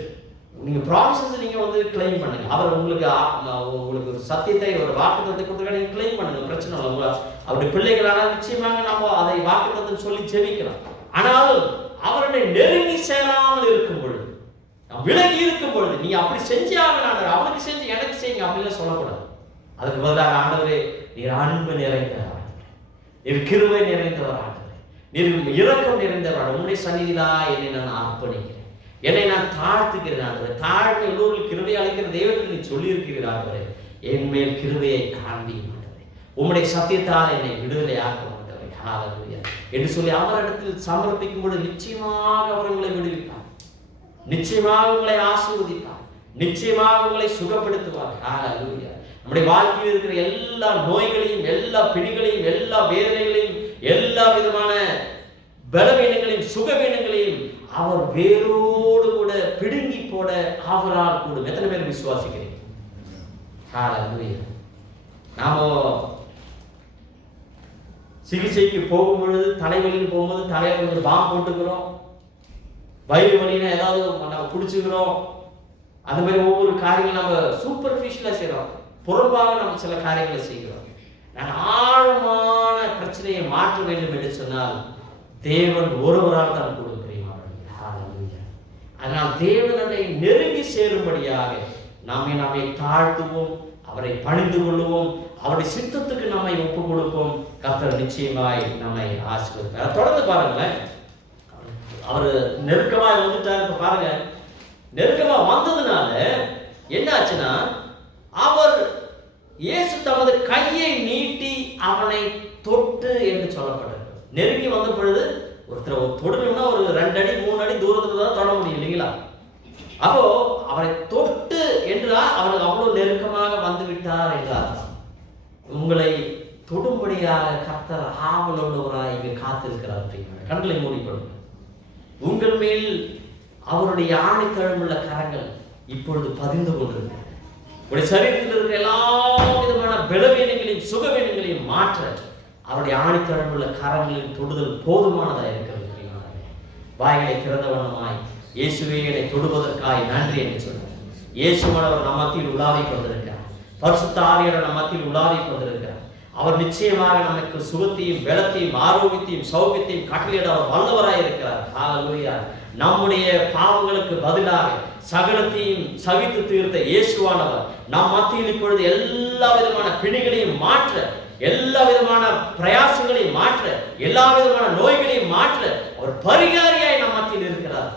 நீங்க ப்ராமிசஸ் நீங்க வந்து கிளைம் பண்ணுங்க. அவர் உங்களுக்கு ஒரு சத்தியத்தை, ஒரு வாக்குத்தத்தத்தை கொடுத்துருக்க, நீங்க கிளைம் பண்ணுங்க, பிரச்சனை இல்லை. அவருடைய பிள்ளைகளான நிச்சயமாக நம்ம அதை வாக்குத்தத்தை சொல்லி ஜெபிக்கலாம். ஆனாலும் அவருடைய நெருங்கி சேராமல் இருக்கும் பொழுது, விலகி இருக்கும் பொழுது, நீங்க அப்படி செஞ்சாங்க, அவனுக்கு செஞ்சு எனக்கு செய்யுங்க அப்படின்னு சொல்லக்கூடாது. அதுக்கு பதிலாக ஆண்டவரே நீர் அன்பு நிறைந்தவர், நீர் கிருபை நிறைந்தவர், நீர் இரக்கம் நிறைந்தவர், உங்களுடைய சந்நிதியிலா என்னை நான் அர்ப்பணிக்கிறேன், என்னை நான் தாழ்த்துகிறேன். தாழ்மை எல்லோரும் கிருபை அளிக்கிற தேவனுக்கு நீ சொல்லி இருக்கிறார்களே, என் மேல் கிருபையை காண்பியும் உம்முடைய சத்தியத்தால் என்னை விடுதலை ஆக்க மாட்டவரை என்று சொல்லி அவரிடத்தில் சமர்ப்பிக்கும் பொழுது நிச்சயமாக அவர் உங்களை விடுவிப்பார், நிச்சயமாக உங்களை ஆசீர்வதிப்பார், நிச்சயமாக உங்களை சுகப்படுத்துவார். ஹல்லேலூயா. நம்முடைய வாழ்க்கையில் இருக்கிற எல்லா நோய்களையும், எல்லா பிணிகளையும், எல்லா வேதனைகளையும், எல்லா விதமான பலவீனங்களையும், சுகவீனங்களையும் அவர் வேரோடு கூட பிடுங்கி போட அவரால் கூடும். எத்தனை பேர் விசுவாசிக்கிறீங்க? ஹல்லேலூயா. நாம சிகிச்சைக்கு போகும்பொழுது, தலைவலியில் போகும்போது தலையில கொஞ்சம் பாம் போட்டுக்கிறோம், வயிறு வலினா ஏதாவது நம்ம குடிச்சுக்கிறோம். அந்த மாதிரி ஒவ்வொரு காரியங்களும் நம்ம சூப்பர்ஃபிஷியலா செய்யறோம், புறம்பாக நம்ம சில காரியங்களை செய்கிறோம். நான் ஆழமான பிரச்சனையை மாற்ற வேண்டும் என்று சொன்னால் தேவன் ஒருவரால் தான் கொடுக்கிறேன். அதனால் தேவனை நெருங்கி சேரும்படியாக நாமே தாழ்த்துவோம், அவரை பணிந்து கொள்ளுவோம், அவருடைய சித்தத்துக்கு நம்மை ஒப்புக் கொடுப்போம். கர்த்தர் நிச்சயமாய் நம்மை ஆசீர்வதிப்பார். தொடர்ந்து பாருங்களேன், அவர் நெருக்கமாக வந்துட்டார். இப்ப பாருங்க, நெருக்கமா வந்ததுனால என்ன ஆச்சுன்னா, அவர் இயேசு தமது கையை நீட்டி அவனை தொட்டு என்று சொல்லப்பட்டது. நெருங்கி வந்த பொழுது ஒருத்தர் தொடணும்னா ஒரு 2 அடி 3 அடி தூரத்துல தான் தொட முடியும் இல்லைங்களா? அப்போ அவரை தொட்டு என்றால் அவனுக்கு அவ்வளவு நெருக்கமாக வந்து விட்டார் என்றார். உங்களை தொடும்படியாக கர்த்தர் ஆவலோடுவராய் இங்கு காத்திருக்கிறார். கண்களை மூடிக்கொள்ளுங்க. உங்கள் மேல் அவருடைய ஆணைத்தழுமுள்ள கரங்கள் இப்பொழுது பதிந்து கொண்டிருக்கிறது. உடைய சரீரத்தில் இருக்கிற எல்லா விதமான பலவீனங்களையும் சுகவீனங்களையும் மாற்ற அவருடைய ஆணைத்தழுமுள்ள கரங்களின் தொடுதல் போதுமானதாக இருக்கிறது. வாய்களை திறந்தவனமாய் இயேசுவே என்னை தொடுவதற்காய் நன்றி என்று சொன்னார். இயேசுவானவர் நம் மத்தியில் உலாவிக் கொண்டிருக்கிறார். பரிசுத்த ஆவியானவர் நம் மத்தியில் உலாவிக் கொண்டிருக்கிறார். அவர் நிச்சயமாக நமக்கு சுகத்தையும், பலத்தையும், ஆரோக்கியத்தையும், சௌக்கியத்தையும் கட்டளையிட அவர் வல்லவராய் இருக்கிறார். ஹல்லேலூயா. நம்முடைய பாவங்களுக்கு பதிலாக சகலத்தையும் சகித்து தீர்த்த இயேசுவானவர் நம் மத்தியில் இப்பொழுது எல்லா விதமான பிணிகளையும் மாற்ற, எல்லா விதமான பிரயாசங்களையும் மாற்ற, எல்லா விதமான நோய்களையும் மாற்ற அவர் பரிகாரியாய் நம் மத்தியில் இருக்கிறார்.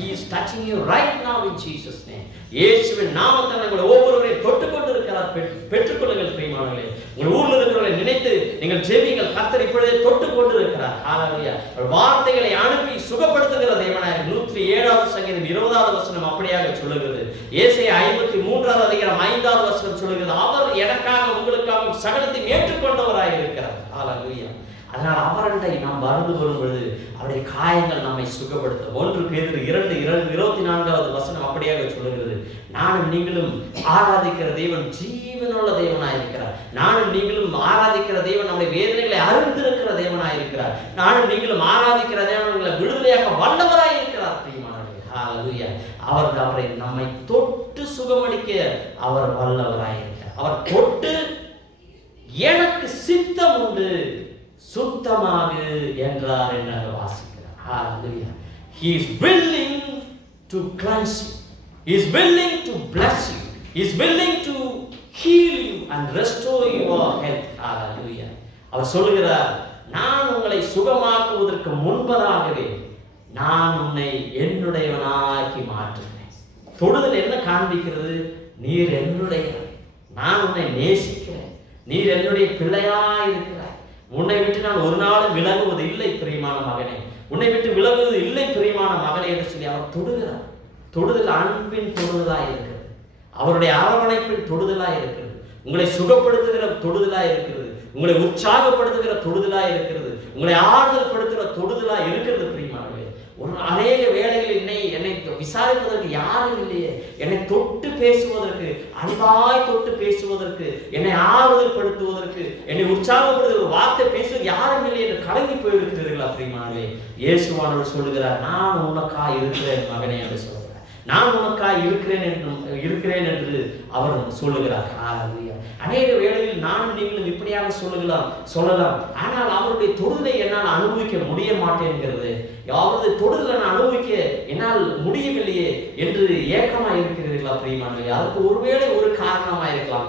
He is touching you right now in Jesus name. இயேசுவின் நாமத்தில் உங்களை ஒவ்வொருவரையும் தொட்டுக்கொண்டு இருக்கிறார். பெற்றுக்கொள்ளுங்கள் பிரியமானவர்களே. உங்கள் ஊரில் இருக்கிறவர்களை நினைத்து நீங்கள் ஜெபிங்கள். கர்த்தர் இப்பொழுதே தொட்டுக்கொண்டு இருக்கிறார். ஹல்லேலூயா. வார்த்தைகளை அனுப்பி சுகப்படுத்துகிற தேவனாய். 107வது சங்கீதம் 20வது வசனம் அப்படியாக சொல்லுகிறது. ஏசாயா 53வது அதிகாரம் 5வது வசனம் சொல்லுகிறது, அவர் எனக்காக உங்களுக்காக சகலத்தையும் ஏற்றுக்கொண்டவராய் இருக்கிறார். ஹல்லேலூயா. அதனால் அவரண்டை நாம் வாழ்ந்து வரும்பொழுது அவருடைய காயங்கள் நம்மை சுகப்படுத்தும். 1 பேதுரு 2:24வது வசனம் அப்படியாக சொல்லுகிறது, நானும் நீங்களும் ஆராதிக்கிற தேவன் ஜீவனுள்ள தேவனாய் இருக்கிறார். நானும் நீங்களும் ஆராதிக்கிற தேவன் நம்முடைய வேதனைகளை அறிந்திருக்கிற தேவனாய் இருக்கிறார். நானும் நீங்களும் ஆராதிக்கிற தேவனை விடுதலையாக வல்லவராய் இருக்கிறார். ஹல்லேலூயா. அவரை நம்மை தொட்டு சுகமளிக்க அவர் வல்லவராய் இருக்கிறார். அவர் தொட்டு எனக்கு சித்தம் உண்டு சுத்தமாக என்றார் என்று வாசிக்கிறார். Hallelujah. He is willing to cleanse you. He is willing to bless you. He is willing to heal you and restore your health. Hallelujah. அவர் சொல்லுகிறார், நான் உங்களை சுகமாக்குவதற்கு முன்பதாகவே நான் உன்னை என்னுடையவனாக்கி மாற்றுகிறேன். தொடுதல் என்ன காண்பிக்கிறது? நீர் என்னுடைய, நான் உன்னை நேசிக்கிறேன், நீர் என்னுடைய பிள்ளையாய் இருக்கிறாய், உன்னை விட்டு நான் ஒரு நாளும் விலகுவது இல்லை. பிரியமான மகனே, உன்னை விட்டு விலகுவது இல்லை பிரியமான மகளே என்று சொல்லி அவர் தொடுகிறார். தொடுதல் அன்பின் தொடுதலாய் இருக்கிறது. அவருடைய அரவணைப்பின் தொடுதலாய் இருக்கிறது. உங்களை சுகப்படுத்துகிற தொடுதலாய் இருக்கிறது. உங்களை உற்சாகப்படுத்துகிற தொடுதலாய் இருக்கிறது. உங்களை ஆறுதல் படுத்துகிற தொடுதலாய் இருக்கிறது பிரியமானவர்களே. ஒரு அநேக வேளைகளில் என்னை விசாரிப்பதற்கு யாரும் இல்லையே, என்னை தொட்டு பேசுவதற்கு, அன்பாய் தொட்டு பேசுவதற்கு, என்னை ஆறுதல் படுத்துவதற்கு, என்னை உற்சாகப்படுத்த ஒரு வார்த்தை பேசுவது யாரும் இல்லை என்று கலங்கி போயிருக்கிறீர்களா பிரியமானவர்களே? இயேசுவானவர் சொல்லுகிறார், நான் உனக்காய் இருக்கிறேன் மகனே என்று சொல்கிறார். நான் உனக்காய் இருக்கிறேன் என்று அவர் சொல்லுகிறார். அநேக வேளையில் நானும் நீங்களும் இப்படியாக சொல்லலாம். ஆனால் அவருடைய தொடுதலை என்னால் அனுபவிக்க முடிய மாட்டேங்கிறது, அவருடைய தொடுதலை நான் அனுபவிக்க என்னால் முடியவில்லையே என்று ஏக்கமா இருக்கிறீர்களா பிரியமானவர்களே? அதற்கு ஒருவேளை ஒரு காரணமா இருக்கலாம்.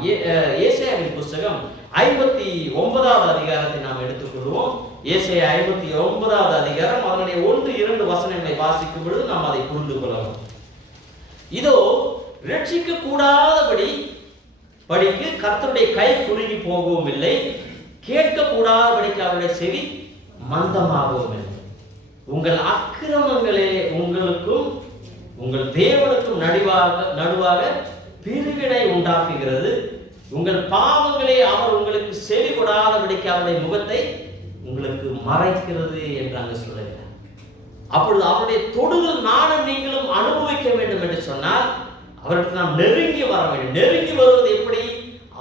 ஏசாயாவின் புஸ்தகம் 59வது அதிகாரத்தை நாம் எடுத்துக்கொள்வோம். ஏசாயா 59வது அதிகாரம் அதனுடைய 1-2 வசனங்களை வாசிக்கும் பொழுது நாம் அதை புரிந்து கொள்ளலாம். இதோ ரட்சிக்க கூடாதபடி படிக்கு கர்த்தருடைய கை குறுகி போகவும் இல்லை, கேட்க கூடாதபடிக்கு அவருடைய செவி மந்தமாகவும் இல்லை. உங்கள் அக்கிரமங்களே உங்களுக்கும் உங்கள் தேவனுக்கும் நடுவாக பிரிவினை உண்டாக்குகிறது. உங்கள் பாவங்களே அவர் உங்களுக்கு செவி கொடாதபடிக்கு அவருடைய முகத்தை உங்களுக்கு மறைக்கிறது என்று அங்கு சொல்லுகிறார். அப்பொழுது அவருடைய தொடுதல் நானும் நீங்களும் அனுபவிக்க வேண்டும் என்று சொன்னால் அவருக்கு நாம் நெருங்கி வர வேண்டும். நெருங்கி வருவது எப்படி?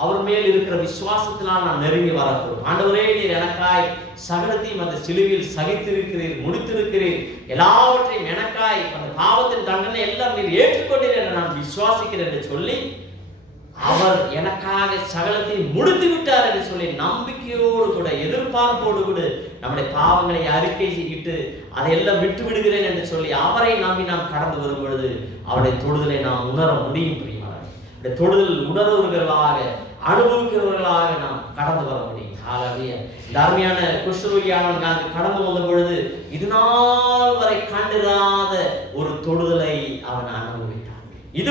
அவர் மேல் இருக்கிற விசுவாசத்தினால் நாம் நெருங்கி வரக்கூடும். ஆண்டவரே, நீர் எனக்காய் சகலத்தையும் அந்த சிலுவையில் சகித்திருக்கிறீர், முடித்திருக்கிறீர், எல்லாவற்றையும் எனக்காய் அந்த பாவத்தின் தண்டனை எல்லாம் நீர் ஏற்றுக்கொண்டீர் என்று நான் விசுவாசிக்கிறேன் என்று சொல்லி அவர் எனக்காக சகலத்தை முடித்து விட்டார் என்று சொல்லி நம்பிக்கையோடு கூட எதிர்பார்ப்போடு கூட நம்முடைய பாவங்களை அறிக்கை செய்யிட்டு அதையெல்லாம் விட்டு விடுகிறேன் என்று சொல்லி அவரை நம்பி நாம் கடந்து வரும் பொழுது அவருடைய தொடுதலை நாம் உணர முடியும் பிரியமானவர்களே. தொடுதல் உணர்வுகளாக அனுபவிக்கிறவர்களாக நாம் கடந்து வர முடியும். இந்த அருமையான குஷ்டரோகியானவன் கடந்து வந்த பொழுது இது நாள் வரை கண்டிராத ஒரு தொடுதலை அவன் அனுபவித்தான். இது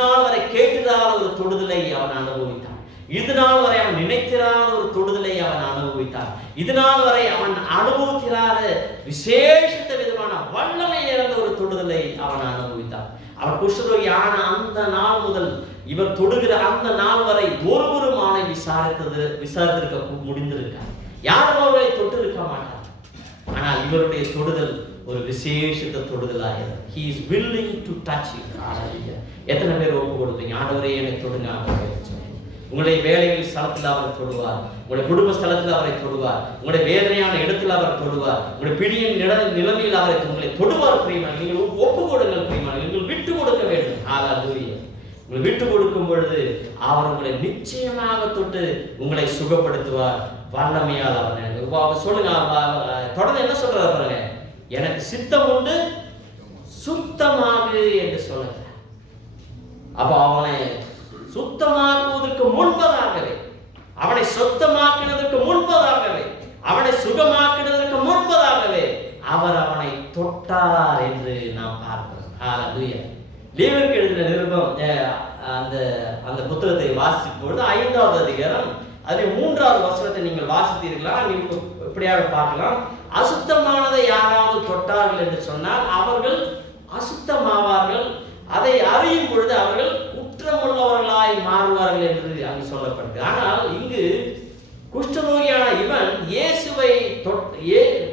நாள் வரை கேட்டிராத ஒரு தொடுதலை அவன் அனுபவித்தான். இது நாள் வரை அவன் நினைத்திராத ஒரு தொடுதலை அவன் அனுபவித்தான். இது நாள் வரை அவன் அனுபவித்திராத விசேஷித்த விதமான வல்லமை நிறைந்த ஒரு தொடுதலை அவன் அனுபவித்தான். அவன் குஷ்டரோகி ஆன அந்த நாள் முதல் இவர் தொடுகிற அந்த நாள் வரை ஒருவரும் அவனை விசாரித்திருக்க முடிந்திருக்கார். யாரும் அவரை தொட்டு இருக்க மாட்டார். ஆனால் இவருடைய தொடுதல் ஒரு விசேஷித்த தொடுதலாக he is willing to touch you. எத்தனை பேர் ஒப்பு கொடுத்தீங்க? ஆண்டவரே என்னை தொடுங்க. உங்களுடைய வேலைகள் ஸ்தலத்தில் அவர் தொடுவார், உங்களுடைய குடும்ப ஸ்தலத்தில் அவரை தொடுவார், உங்களுடைய வேதனையான இடத்தில் அவர் தொடுவார், உங்களுடைய பிடியின் நிலைமையில் அவரை உங்களை தொடுவார் பிரியமான. நீங்கள் ஒப்பு கொடுங்கள் பிரியமான, நீங்கள் விட்டு கொடுக்க வேண்டும். உங்களை விட்டு கொடுக்கும் பொழுது அவர் உங்களை நிச்சயமாக தொட்டு உங்களை சுகப்படுத்துவார் வல்லமையால். அவர் சொல்லுங்க, தொடர்ந்து என்ன சொல்றாரு பாருங்க, எனக்கு சித்தம் உண்டு சுத்தமாகு என்று சொல்லுங்க. அப்ப அவனை சுத்தமாக்குவதற்கு முன்பதாகவே, அவனை சுத்தமாக்கினதற்கு முன்பதாகவே, அவனை சுகமாக்கினதற்கு முன்பதாகவே அவர் அவனை தொட்டார் என்று நாம் பார்க்கிறோம். லேவியருக்கு எழுதின நிருபம் அந்த புத்தகத்தை வாசிக்கும் பொழுது 5வது அதிகாரம் அதில் 3வது வசனத்தை நீங்கள் வாசித்தீர்களா? நீங்கள் இப்படியாக பார்க்கலாம். அசுத்தமானதை யாராவது தொட்டார்கள் என்று சொன்னால் அவர்கள் அசுத்தமாவார்கள், அதை அறியும் பொழுது அவர்கள் குற்றமுள்ளவர்களாய் மாறுவார்கள் என்று அங்கு சொல்லப்படுது. ஆனால் இங்கு குஷ்டரோகியான இவன்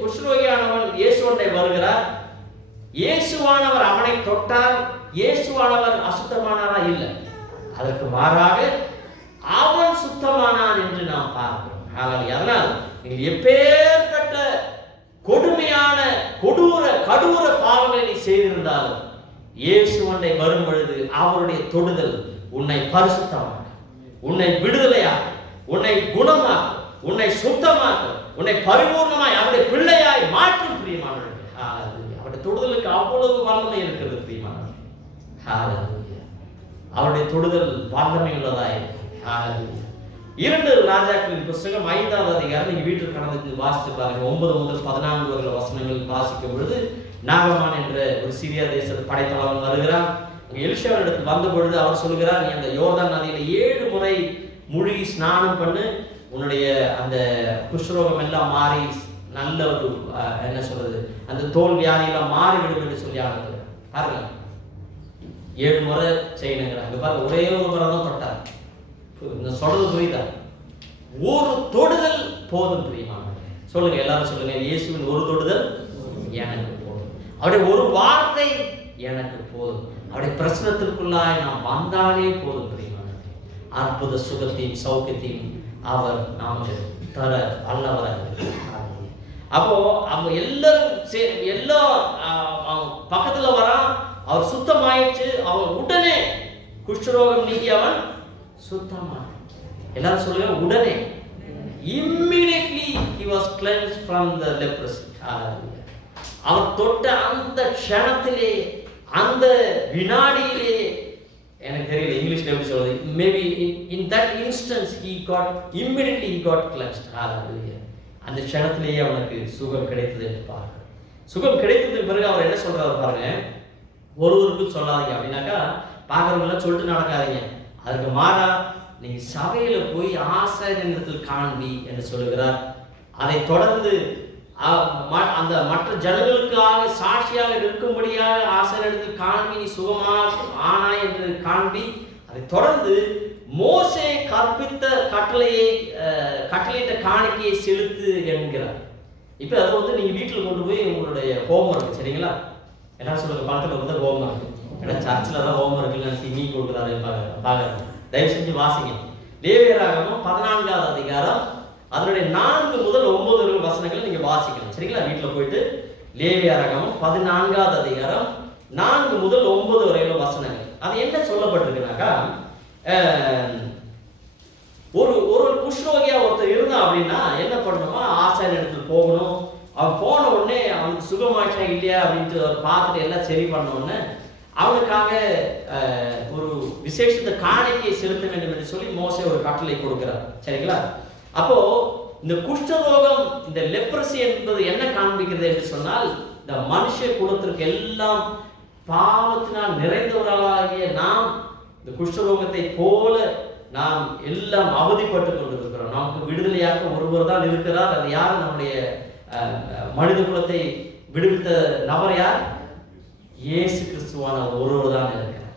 குஷ்டரோகியானவன் இயேசுவண்டை வருகிறார். இயேசுவானவர் அவனை தொட்டார். இயேசுவானவர் அசுத்தமானாரா? இல்லை, அதற்கு மாறாக அவன் சுத்தமானான் என்று நாம் பார்க்கிறோம். அதனால் நீங்கள் எப்பேற்பட்ட கொடுமையான கடூர பாவங்களை நீ செய்திருந்தாலும் இயேசுவண்டை வரும் பொழுது அவருடைய தொடுதல் உன்னை பரிசுத்தமாக்க, உன்னை விடுதலையாக, உன்னை குணமாக்க, உன்னை சுத்தமாக்க, உன்னை பரிபூர்ணமாய் அவருடைய பிள்ளையாய் மாற்றும் பிரியமானவர்களே. அவருடைய தொடுதலுக்கு அவ்வளவு வல்லமை இருக்கிறது பிரியமானவர்களே. அவருடைய தொடுதல் வல்லமை உள்ளதாய். 2 ராஜாக்களின் புஸ்தகம் 5வது அதிகாரம் நீங்க வீட்டில் கடந்து வாசித்து பாருங்க. 9 முதல் 14 வரை வசனங்கள் வாசிக்கும் பொழுது நாகமான் என்ற ஒரு சிரியா தேசத்தை படைத்தவன் வருகிறான். எலிஷாவிடத்தில் வந்த பொழுது அவர் சொல்கிறார், நீ அந்த யோர்தான் நதியில 7 முறை மூழ்கி ஸ்நானம் பண்ணு, உன்னுடைய அந்த குஷ்டரோகம் எல்லாம் மாறி நல்ல ஒரு என்ன சொல்றது, அந்த தோல் வியாதியெல்லாம் மாறிவிடும் என்று சொல்லி ஆனது பாருங்க. 7 முறை செய்யணுங்கிறாங்க பாருங்க. ஒரே ஒரு முறை தான் தொட்டார். இந்த சொல்றது புரியுதா? ஒரு தொடுதல் போதும் பிரியமானவர்களே. சொல்லுங்க, எல்லாரும் சொல்லுங்க, இயேசுவின் ஒரு தொடுதல் எனக்கு போதும். அவருடைய ஒரு வார்த்தை எனக்கு போதும். அவருடைய பிரச்சனத்திற்குள்ளாய் நாம் வந்தாலே போதும் பிரியமானவர்களே. அற்புத சுகத்தையும் சௌக்கியத்தையும் அவர் நமக்கு தர வல்லவராக. அப்போ அவங்க எல்லாம் பக்கத்துல வரான். அவர் சுத்தமாயிடுச்சு. அவன் உடனே குஷ்டரோகம் நீங்கி அவன் சுத்தமான. எல்லாரும் சொல்லுங்க, உடனே immediately he was cleansed from the leprosy. அவர் தொட்ட அந்த க்ஷணத்திலே, அந்த வினாடியிலே, எனக்கு தெரியல இங்கிலீஷ்ல எப்படி சொல்றது, maybe in that instance he got immediately he got cleansed. அந்த க்ஷணத்திலேயே அவனுக்கு சுகம் கிடைத்தது என்று பாருங்க. சுகம் கிடைத்ததுக்கு பிறகு அவர் என்ன சொல்றாரு பாருங்க, ஒருவருக்கு சொல்லாதீங்க அப்படின்னாக்கா பார்க்கறவங்களாம் சொல்லிட்டு நடக்காதீங்க. அதுக்கு மாறா நீங்க சபையில போய் ஆசாரியனிடத்தில் காண்பி என்று சொல்லுகிறார். அதை தொடர்ந்து அந்த மற்ற ஜனங்களுக்காக சாட்சியாக இருக்கும்படியாக ஆசாரியனிடத்தில் காண்பி, நீ சுகமாக ஆனா என்று காண்பி. அதை தொடர்ந்து மோசே கற்பித்த கட்டளையிட்ட காணிக்கையை செலுத்து என்கிறார். இப்ப அது வந்து நீங்க வீட்டுல கொண்டு போய் உங்களுடைய ஹோம்ஒர்க், சரிங்களா? எல்லாரும் சொல்லுங்க, பக்கத்துல வந்து ஹோம்ஒர்க். ஏன்னா சர்ச்சில் தான் ஹோம்ஒர்க் இல்லைன்னு மீ கொடுக்குறாரு பாக்குறாங்க. தயவு செஞ்சு வாசிங்க. லேவியராகமம் 14வது அதிகாரம் அதனுடைய 4 முதல் 9 வசனங்களை நீங்க வாசிக்கணும், சரிங்களா? வீட்டுல போயிட்டு லேவியராகமம் 14வது அதிகாரம் 4 முதல் 9 வரையில வசனங்கள். அது என்ன சொல்லப்பட்டிருக்குனாக்கா, ஒரு குஷ்ரோகியா ஒருத்தர் இருந்தான் அப்படின்னா என்ன பண்ணணுமா, ஆசாரிய இடத்துல போகணும். அவன் போன உடனே அவனுக்கு சுகமாச்சா இல்லையா அப்படின்ட்டு அவர் பார்த்துட்டு எல்லாம் சரி பண்ண உடனே அவனுக்காக ஒரு விசேஷத்தை காணிக்கையை செலுத்த வேண்டும் என்று சொல்லி மோசே ஒரு கட்டளை கொடுக்கிறார், சரிங்களா? அப்போ இந்த குஷ்டரோகம், இந்த லெப்ரசி என்பது என்ன காண்பிக்கிறது என்று சொன்னால், இந்த மனுஷ குலத்திற்கு எல்லாம் பாவத்தினால் நிறைந்தவர்களாகிய நாம் இந்த குஷ்டரோகத்தை போல நாம் எல்லாம் அவதிப்பட்டு கொண்டிருக்கிறோம். நமக்கு விடுதலையாக ஒருவர் தான் இருக்கிறார். அது யார்? நம்முடைய மனித குலத்தை விடுவித்த நபர் யார்? இயேசு கிறிஸ்துவான ஒருவர் தான் இருக்கிறார்.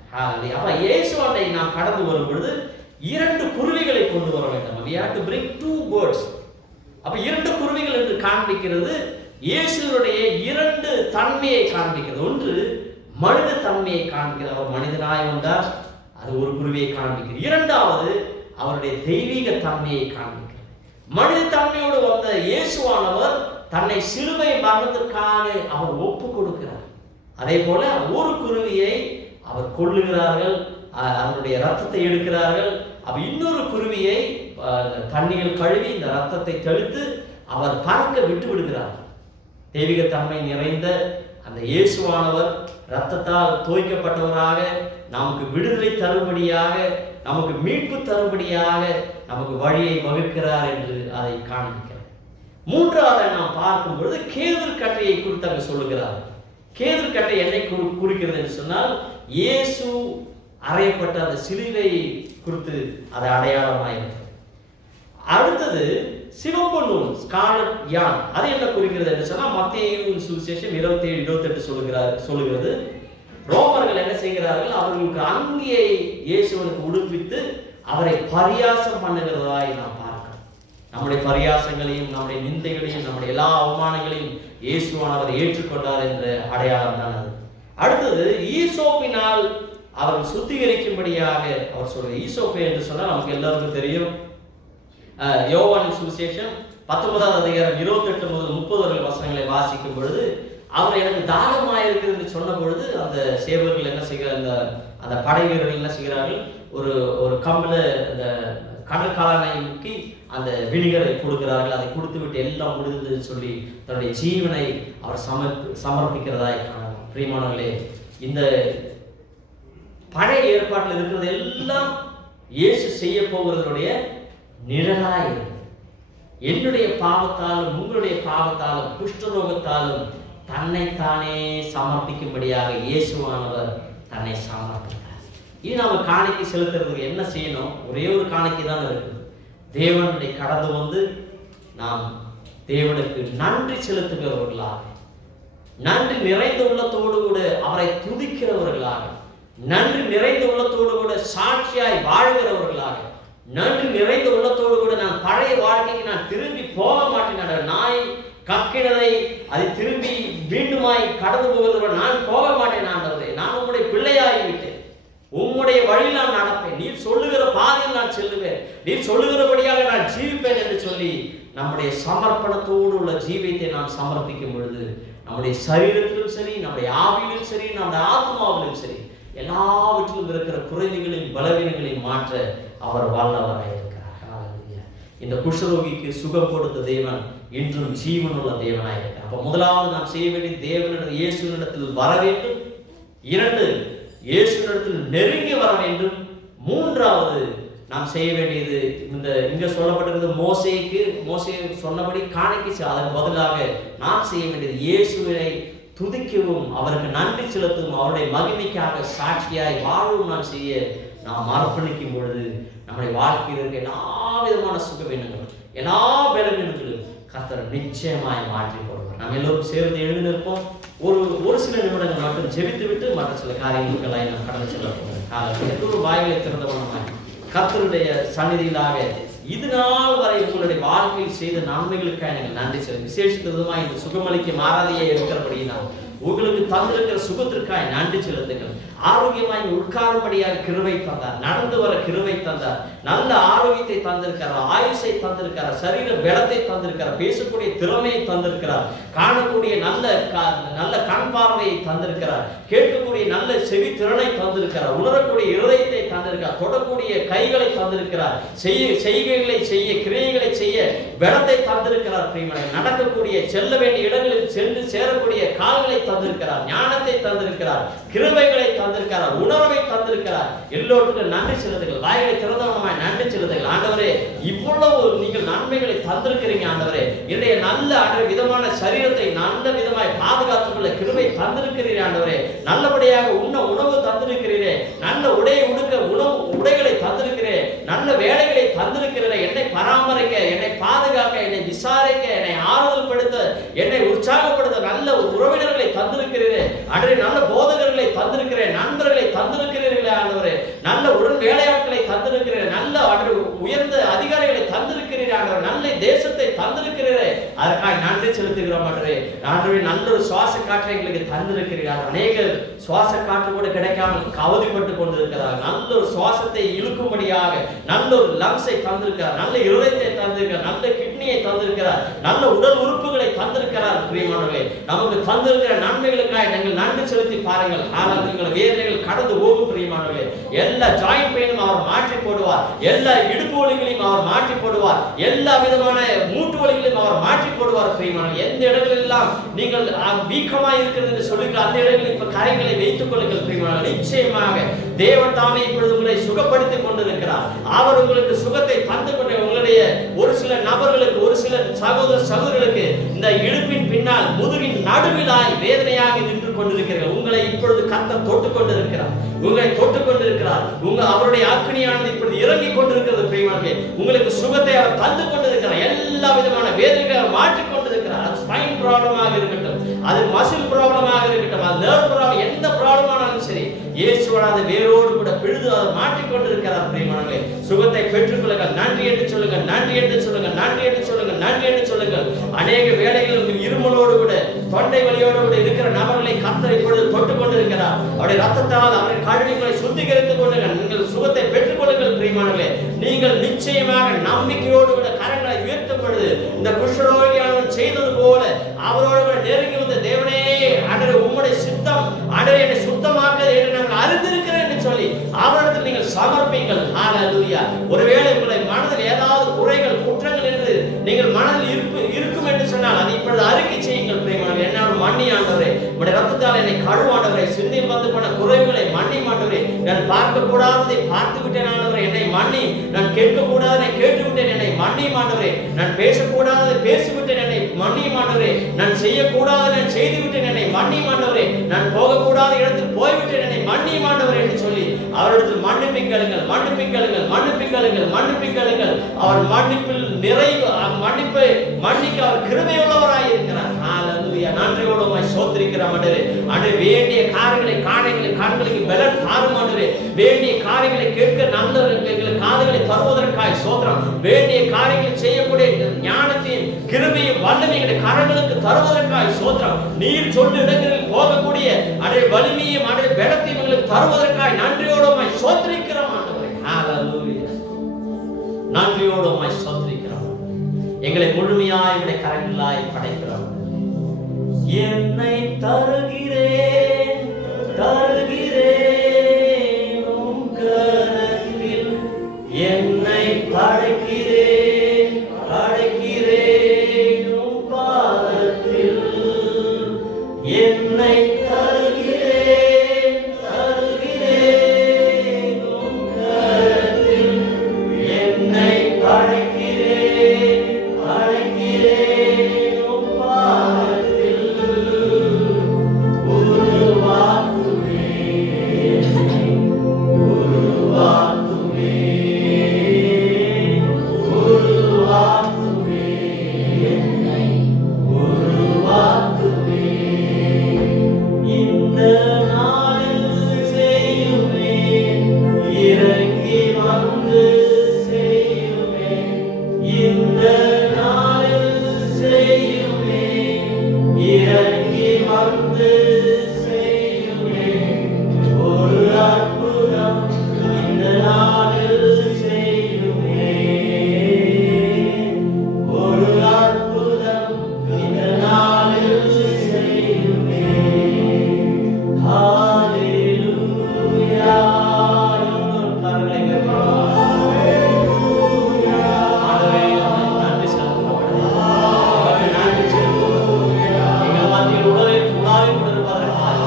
அப்ப இயேசுவாண்டை நாம் கடந்து வரும் பொழுது 2 குருவிகளை கொண்டு வர வேண்டும். we have to bring 2 birds. அப்ப 2 குருவிகள் என்று காண்பிக்கிறது இயேசுவுடைய 2 தன்மையை காண்பிக்கிறது. ஒன்று மனித தன்மையை காண்பிக்கிறது, அவர் மனிதனாய் வந்தார், அது ஒரு குருவியை காண்பிக்கிறது. இரண்டாவது அவருடைய தெய்வீக தன்மையை காண்பிக்கிறது. மனித தன்மையோடு வந்த இயேசுவானவர் தன்னை சிலுவை மரணத்திற்காக அவர் ஒப்பு கொடுக்கிறார். அதே போல ஒரு குருவியை அவர் கொல்லுகிறார்கள், அதனுடைய ரத்தத்தை எடுக்கிறார்கள். அப்ப இன்னொரு குருவியை தண்ணீரில் கழுவி இந்த ரத்தத்தை தெளித்து அவர் பறக்க விட்டு விடுகிறார். தெய்வீக தன்மை நிறைந்த அந்த இயேசுவானவர் ரத்தத்தால் தோய்க்கப்பட்டவராக நமக்கு விடுதலை தரும்படியாக, நமக்கு மீட்பு தரும்படியாக நமக்கு வழியை வகுக்கிறார் என்று அதை காண்பிக்கிறார். மூன்றாவது நாம் பார்க்கும் பொழுது கேதுரு கட்டையை குறித்து அங்கு சொல்லுகிறார். கேதுரு கட்டை என்னை குறிக்கிறது என்று சொன்னால், இயேசு அறையப்பட்ட அந்த சிலுவை குறித்து அது அடையாளமாயிருக்கிறது. அடுத்தது சிவப்பு நூல், ஸ்கார்லட் யான், அது என்ன குறிக்கிறது என்று சொன்னால், மத்தேயு சுவிசேஷம் 27:28 சொல்லுகிறது. ரோமர்கள் என்ன செய்கிறார்கள்? அவர்களுக்கு அங்கியை இயேசுவனுக்கு உடுப்பித்து அவரை பரியாசம் பண்ணுகிறதாய் நாம் பார்க்கிறோம். நம்முடைய பரியாசங்களையும் நம்முடைய நிந்தைகளையும் நம்முடைய எல்லா அவமானங்களையும் இயேசுவானவர் ஏற்றுக்கொண்டார் என்ற அடையாளம் தான் அது. அடுத்தது ஈசோப்பினால் அவர்கள் சுத்திகரிக்கும்படியாக அவர் சொல்றார். ஈசோப்பு என்று சொன்னால் நமக்கு எல்லாருக்கும் தெரியும். யோவானின் சுவிசேஷம் 19வது அதிகாரம் 28 முதல் 30 வசனங்களை வாசிக்கும் பொழுது, அவர் எனக்கு தாகமாயிருக்கிறது என்று சொன்ன பொழுது அந்த சேவர்கள் என்ன செய்கிறார், அந்த படை வீரர்கள் என்ன செய்கிறார்கள், ஒரு கம்பில் அந்த கடற்காலனை முக்கி அந்த வினிகரை கொடுக்கிறார்கள். அதை கொடுத்து விட்டு எல்லாம் முடிந்தது சொல்லி தன்னுடைய ஜீவனை அவர் சமர்ப்பிக்கிறதாய் காணலாம். பிரியமானவர்களே, இந்த பழைய ஏற்பாட்டில் இருக்கிறது எல்லாம் இயேசு செய்ய போகிறதுடைய நிழலாய் இருக்கு. என்னுடைய பாவத்தாலும் உங்களுடைய பாவத்தாலும் குஷ்டரோகத்தாலும் தன்னைத்தானே சமர்ப்பிக்கும்படியாக இயேசுவானவர் தன்னை சமர்ப்பித்தார். இது நாம காணிக்கை செலுத்துறதுக்கு என்ன செய்யணும்? ஒரே ஒரு காணிக்கை தான் இருக்குது. தேவனுடைய கடந்து வந்து நாம் தேவனுக்கு நன்றி செலுத்துகிறவர்களாக, நன்றி நிறைந்த உள்ளத்தோடு கூட அவரை துதிக்கிறவர்களாக, நன்றி நிறைந்த உள்ளத்தோடு கூட சாட்சியாய் வாழ்கிறவர்களாக, நன்றி நிறைந்த உள்ளத்தோடு கூட நான் பழைய வாழ்க்கைக்கு நான் திரும்பி போக மாட்டேன், நாய் கக்கினதை அதை திரும்பி மீண்டுமாய் கடந்து போவதோடு நான் போக மாட்டேன் ஆண்டவரே, நான் உம்முடைய பிள்ளையாகிவிட்டேன், உம்முடைய வழியில் நான் நடப்பேன், நீர் சொல்லுகிற பாதையில் நான் செல்லுவேன், நீர் சொல்லுகிறபடியாக நான் ஜீவிப்பேன் என்று சொல்லி நம்முடைய சமர்ப்பணத்தோடு உள்ள ஜீவியத்தை நாம் சமர்ப்பிக்கும் பொழுது நம்முடைய சரீரத்திலும் சரி, நம்முடைய ஆவியிலும் சரி, நம்முடைய ஆத்மாவிலும் சரி, எல்லாவற்றிலும் இருக்கிற குறைவுகளையும் பலவீனங்களையும் மாற்ற அவர் வல்லவராக இருக்கிறார். இந்த குஷ்டரோகிக்கு சுகம் கொடுத்த தேவன் இன்றும் ஜீவனுள்ள தேவனாக இருக்கிறார். அப்ப முதலாவது நாம் செய்ய வேண்டிய தேவனிடத்தில் இயேசுவினிடத்தில் வர வேண்டும். 2, இயேசுவினிடத்தில் நெருங்கி வர வேண்டும். 3வது நாம் செய்ய வேண்டியது இங்க சொல்லப்பட்டிருக்கிறது மோசே சொன்னபடி காணிக்கை, அதற்கு பதிலாக நாம் செய்ய வேண்டியது இயேசுவை துதிக்கவும் அவருக்கு நன்றி செலுத்தவும் அவருடைய மகிமைக்காக சாட்சியாய் வாழவும் நாம் அர்ப்பணிக்கும் பொழுது நம்முடைய வாழ்க்கையில் இருக்க எல்லா விதமான சுகவீனங்களும் எல்லா பலவீனங்களும் கர்த்தர் நிச்சயமாய் மாற்றி போடுவார். நாம் எல்லோரும் சேர்ந்து எழுதி நிற்போம். ஒரு சில நிமிடங்கள் மட்டும் ஜெபித்து விட்டு மற்ற சில காரியங்களுக்கெல்லாம் நாம் கடந்து செல்ல போகிறோம். எல்லோரு வாய்களை திறந்தவனமாய் கர்த்தருடைய சந்நிதியிலாக இது நாள் வரை உங்களுடைய வாழ்க்கையில் செய்த நன்மைகளுக்காக நீங்கள் நன்றி செலுத்தும். விசேஷித்ததுமாய் இந்த சுகமளிக்க மாறாதையே இருக்கிறபடினால் உங்களுக்கு தந்திருக்கிற சுகத்திற்காக நன்றி செலுத்துங்கள். ஆரோக்கியமாய் உட்காரும்படியாக கிருபை தந்தார், நடந்து வர கிருபை தந்தார், நல்ல ஆரோக்கியத்தை தந்திருக்கிறார், ஆயுசை தந்திருக்கிறார், சரீர பலத்தை தந்திருக்கிறார், பேசக்கூடிய திறமையை தந்திருக்கிறார், காணக்கூடிய நல்ல கண் பார்வையை தந்திருக்கிறார், கேட்கக்கூடிய நல்ல செவி திறனை தந்திருக்கிறார், உணரக்கூடிய இருதயத்தை தந்திருக்கிறார், தொடக்கூடிய கைகளை தந்திருக்கிறார், செய்கைகளை செய்ய கிரியைகளை செய்ய பலத்தை தந்திருக்கிறார். நடக்கக்கூடிய செல்ல வேண்டிய இடங்களில் சென்று சேரக்கூடிய கால்களை தந்திருக்கிறார், ஞானத்தை தந்திருக்கிறார், கிருபைகளை தந்திருக்கிறார், உணர்வை தந்திருக்கிறார். எல்லோருக்கும் நன்றி செலுத்துங்கள். வாய்களை திறந்தவனமாய் நன்றி செலுத்துங்கள். ஆண்டவரே, இவ்வளவு நீங்கள் நன்மைகளை தந்திருக்கிறீங்க ஆண்டவரே. என்னுடைய நல்ல விதமான சரீரத்தை நல்ல விதமாய் பாதுகாத்துக் கொள்ள கிருபை தந்திருக்கிறீரே ஆண்டவரே. நல்லபடியாக உணவு தந்திருக்கிறீரே, நல்ல உடையை உடுக்க உடைகளை தந்திருக்கிறே, நல்ல வேலைகளை தந்திருக்கிறீரே. என்னை பராமரிக்க, என்னை பாதுகாக்க, என்னை விசாரிக்க, என்னை ஆறுதல் படுத்த, என்னை உற்சாகப்படுத்த நல்ல உறவினர்களை தந்திருக்கிறீரே ஆண்டவரே. நல்ல போதகர்களை தந்திருக்கிறேன், நண்பர்களை தந்திருக்கிறீர்களே ஆண்டவரே. நல்ல உடன் வேலையாட்களை தந்திருக்கிறேன், நல்ல உயர்ந்த அதிகாரிகளை தந்திருக்கிறீர்கள் ஆண்டவரே. நல்ல தேசத்தை தந்திருக்கிறீரே, அதற்காக நன்றி செலுத்துகிறோம் ஆண்டவரே. ஆண்டவரே, நல்ல ஒரு சுவாச காற்றை எங்களுக்கு தந்திருக்கிறீர்கள். அநேக சுவாச காற்று கூட கிடைக்காமல் கவலைப்பட்டு கொண்டிருக்கிறார். நல்ல ஒரு சுவாசத்தை இழுக்கும்படியாக நல்ல ஒரு லங்ஸை தந்திருக்கிறார், நல்ல இருதயத்தை தந்திருக்கிறார், நல்ல கிட்னியை தந்திருக்கிறார், நல்ல உடல் உறுப்புகளை தந்திருக்கிறார். பிரியமானவர்களே, நமக்கு தந்திருக்கிற நன்மைகளுக்காக நீங்கள் நன்றி செலுத்தி பாருங்கள். ஆனால் நீங்கள் வேதனைகள் கடந்து போகும். பிரியமானவர்களே, எல்லா ஜாயிண்ட் பெயினும் அவர் மாற்றி போடுவார், எல்லா இடுப்பு வலிகளையும் அவர் மாற்றி போடுவார், எல்லா விதமான மூட்டு வலிகளையும் அவர் மாற்றி போடுவார். பிரியமானவர்களே, எந்த இடங்களெல்லாம் நீங்கள் வீக்கமாக இருக்கிறது என்று சொல்லுகிற அந்த இடங்களில் இப்ப கரைகளை வைத்துக் கொள்ளுங்கள். பிரியமானவர்களே, நிச்சயமாக தேவன் தாமே இப்பொழுது உங்களை சுகப்படுத்திக் கொண்டிருக்கிறார். அவர் உங்களுக்கு சுகத்தை தந்து கொண்டு உங்களுடைய ஒரு சில நபர்களுக்கு, ஒரு சில சகோதரர்களுக்கு இந்த இடுப்பின் பின்னால் முதுகின் நடுவிலாய் வேதனையாக நின்று கொண்டிருக்கிறீர்கள். உங்களை இப்பொழுது கர்த்தர் தொட்டுக் கொண்டிருக்கிறார், உங்களை தொட்டுக் கொண்டிருக்கிறார். அவருடைய அக்னியானது இப்பொழுது இறங்கிக் கொண்டிருக்கிறது. பிரியமானவர்களே, உங்களுக்கு சுகத்தை அவர் தந்து கொண்டிருக்கிறார். எல்லா விதமான வேதனைகளை அவர் மாற்றிக் கொண்டிருக்கிறார். அது ஸ்பைன் ப்ராப்ளமாக இருக்கட்டும், அது மசில் ப்ராப்ளமாக இருக்கட்டும், அது நர்வ் ப்ராப்ளம், எந்த ப்ராப்ளம் ஆனாலும் சரி, இயேசுவானது வேரோடு கூட பிழுது அதை மாற்றிக் கொண்டிருக்கிறார். பிரியமானவர்களே, சுகத்தை பெற்றுக் கொள்ளுங்கள். நன்றி என்று சொல்லுங்கள், நன்றி என்று சொல்லுங்கள், நன்றி என்று சொல்லுங்கள், நன்றி என்று சொல்லுங்கள். அநேக வேளைகளில் இருமலோடு கூட தொண்டை வலியோடு கூட இருக்கிற நபர்களை கர்த்தர் இப்பொழுது தொட்டுக் கொண்டிருக்கிறார். அவருடைய ரத்தத்தால் அவரை கழுவிகளை சுத்திகரித்துக் கொள்ளுங்கள். நீங்கள் சுகத்தை பெற்றுக் கொள்ளுங்கள். பிரியமானவர்களே, நீங்கள் நிச்சயமாக நம்பிக்கையோடு கூட கரங்களை உயர்த்தும் பொழுது இந்த குஷ்டரோகியானவன் செய்தது போல அவரோடு கூட நெருங்கி வந்த தேவனே, ஆண்டவரே, உம்முடைய சித்தம் ஆண்டவரே என்னை சுத்தமாக்க என்று நாங்கள் அறிந்திருக்கிறேன் என்று சொல்லி அவரிடத்தில் நீங்கள் சமர்ப்பிங்கள். ஹல்லேலூயா. ஒருவேளை உங்களை மனதில் ஏதாவது குறைகள் குற்றங்கள் என்று நீங்கள் மனதில் இருக்கும் என்று சொன்னால் அதை இப்பொழுது அறிக்கை செய்யுங்கள். பிரியமானவர்களே, என்னோட மன்னி ஆண்டவரே, உம்முடைய ரத்தத்தால் என்னை கழுவாண்டவரே, சிந்தையில் வந்து போன குறைவுகளை மன்னி ஆண்டவரே. நான் பார்க்க கூடாததை பார்த்து விட்டேன் ஆண்டவரே, என்னை மன்னி. நான் கேட்க கூடாததை கேட்டு விட்டேன், என்னை மன்னி ஆண்டவரே. நான் பேசக்கூடாததை பேசிவிட்டேன், என்னை மன்னி ஆண்டவரே. நான் செய்யக்கூடாததை நான் செய்து விட்டேன், என்னை மன்னி ஆண்டவரே. நான் போகக்கூடாத இடத்தில் போய்விட்டேன், என்னை மன்னி ஆண்டவரே என்று சொல்லி அவரிடத்தில் மன்னிப்பிக்கலுங்கள், மன்னிப்பிக்கலுங்கள், மன்னிப்பிக்கலுங்கள், மன்னிப்பிக்கலுங்கள். அவர் மன்னிப்பில் நிறைவு, மன்னிப்பை மன்னிக்க அவர் கிருபையுள்ளவராய் இருக்கிறார். ஹalleluya. நன்றியோடு உம்மை ஸ்தோத்திரிக்கிறோம் ஆண்டவரே. ஆண்டவரே, வேண்டிய காரியங்களை கண்களுக்கு பலன் தாரும் ஆண்டவரே. வேண்டிய காரியங்களை கேட்க நல்ல காதுகளை தருவதற்காய் ஸ்தோத்திரம். வேண்டிய காரியங்களை செய்யக்கூடிய ஞானத்தையும் கிருபையும் வல்லமைகளை கரங்களுக்கு தருவதற்காய் ஸ்தோத்திரம். நீர் சொல்லும் இடங்களில் போகக்கூடிய அதே வலிமையும் அதே பலத்தையும் எங்களுக்கு தருவதற்காய் நன்றியோடு உம்மை ஸ்தோத்திரிக்கிறோம் ஆண்டவரே. ஹalleluya. நன்றியோடு உம்மை ஸ்தோத்திரிக்கிறோம். எங்களை முழுமையாய் உம்முடைய கரங்களாய் படைக்கிறோம். என்னை தருகிறேன் உம் கரத்தில், என்னை படைக்கிறேன் உம் பாதத்தில், என்னை தருகிறேன் உம் கரத்தில், என்னை படைக்கிறேன் உம் பாதத்தில், உருவாக்குமே இந்த நாளில் செய்யுமே, இறங்கி வந்து செய்யுமே, இந்த நாளில் செய்யுமே, இறங்கி வந்து செய்யுமே, ஒரு அற்புதம் இந்த நாளில் செய்யுமே, ஒரு அற்புதம் இந்த நாளில் செய்யுமே. ஹalleluya. கரங்களை ஹalleluya. ஆண்டவரே, நன்றி செலுத்துகிறோம். நன்றி செலுத்துகிறோம். எங்கள் மத்தியில் உணவை கொடுப்பதற்காக,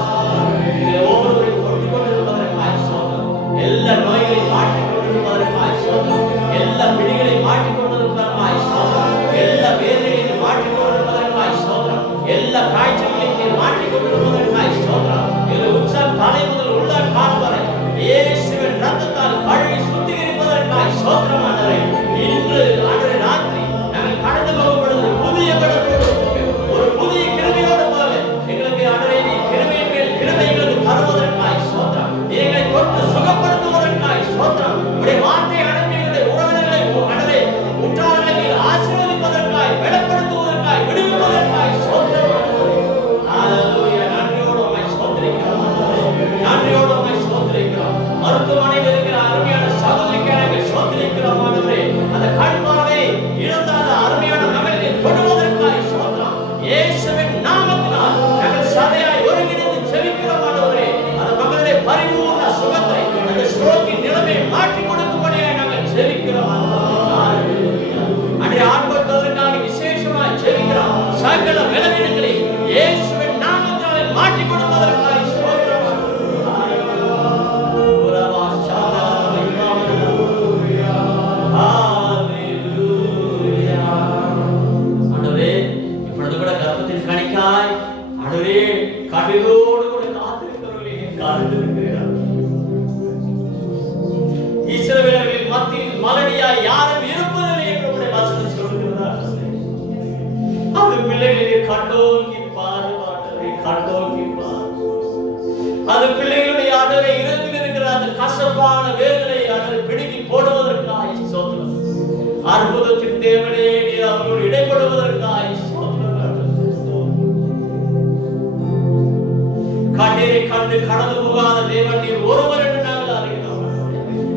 எங்களை ஒவ்வொருவரையும் கொண்டு கொண்டிருப்பதற்காக ஸ்தோத்திரம். எல்லா நோய்களையும் மாற்றிக் கொண்டிருப்பதற்காக ஸ்தோத்திரம். எல்லா பிடிகளையும் மாற்றிக் கொண்டிருப்பதற்காக ஸ்தோத்திரம். எல்லா வேதனைகளையும் மாற்றிக் கொண்டிருப்பதற்காக ஸ்தோத்திரம். எல்லா காய்ச்சல்களையும் மாற்றிக் கொண்டிருப்பதற்காக ஸ்தோத்திரம். எங்கள் உச்சம் தலை முதல் உள்ள கால் வரை இயேசுவின் ரத்தத்தால் கழுவி சுத்திகரிப்பதற்காக ஸ்தோத்திரம் ஆண்டவரே. இன்று ஆண்டவரே ராத்திரி நாங்கள் கடந்து போகும் பொழுது புதிய பலத்தோடு, ஒரு புதிய கிருபையோடு போக எங்களுக்கு ஆண்டவரே நீ கிருபையின் மேல் கிருபை எங்களுக்கு தருவதற்காக ஸ்தோத்திரம். எங்களை தொட்டு சுகப்படுத்துவதற்காக ஸ்தோத்திரம். உடைய வார்த்தை அனுப்பியுடைய உறவினர்களை ஆண்டவரே உற்றார்களை ஆசீர்வதிப்பதற்காக, பலப்படுத்துவதற்காக, விடுவிப்பதற்காக ஸ்தோத்திரம் ஆண்டவரே. ஹalleluya. நன்றியோடு உம்மை ஸ்தோத்திரிக்கிறோம் ஆண்டவரே. நன்றியோடு உம்மை ஸ்தோத்திரிக்கிறோம். மருத்துவமனையில் இருக்கிற அருமையான சகோதரிக்கு நாங்கள் ஸ்தோத்திரிக்கிறோம் ஆண்டவரே. அந்த கண் பார்வை இழந்த அந்த அருமையான மகளை தொடுவதற்காக ஸ்தோத்திரம். இயேசுவின் நாமத்தினால் நாங்கள் சதையாய் ஒருங்கிணைந்து ஜெபிக்கிறோம் ஆண்டவரே. அந்த மகளுடைய பரிபூர்ண சுகத்தை, அந்த ஸ்ட்ரோக்கின் நிலைமையை மாற்றி கொடுக்கும்படியாக நாங்கள் ஜெபிக்கிறோம் ஆண்டவரே. அன்றைய ஆட்படுத்துவதற்காக விசேஷமாய் ஜெபிக்கிறோம். சகல பலவீனங்களை இயேசுவின் நாமத்தினால் மாற்றி கொடுப்பதற்காக ஸ்தோத்திரம் ஆண்டவரே. உரவா சாதனை ஹalleluya. ஹalleluya. ஆண்டவரே, இப்பொழுது கூட கர்ப்பத்தின் கனிக்காய் ஆண்டவரே கவிதோடு கூட காத்திருக்கிறவர்களே காத்திருக்கிறார். இஸ்ரவேலர்களின் மத்தியில் மலடியாய் யாரும் இருப்பதில்லை என்று உம்முடைய வசனம் சொல்லுகிறார். அது பிள்ளைகளை கண்டோங்கி பாரு ஆண்டவரே, கண்டோங்கி பாரு. அது பிள்ளைகளுடைய ஆண்டவரே இரவில் இருக்கிற அந்த கசப்பான வேதனை ஆண்டவரே பிடுங்கி போடுவதற்காக ஸ்தோத்திரம். அற்புதத்தின் தேவனே, நீர் அவர்களோடு இடைப்படுவதற்காக ஸ்தோத்திரம் ஆண்டவரே. கண்ணீரை கண்டு கடந்து போகாத தேவன் நீர் ஒருவர் என்று நாங்கள் அறிகிறோம்.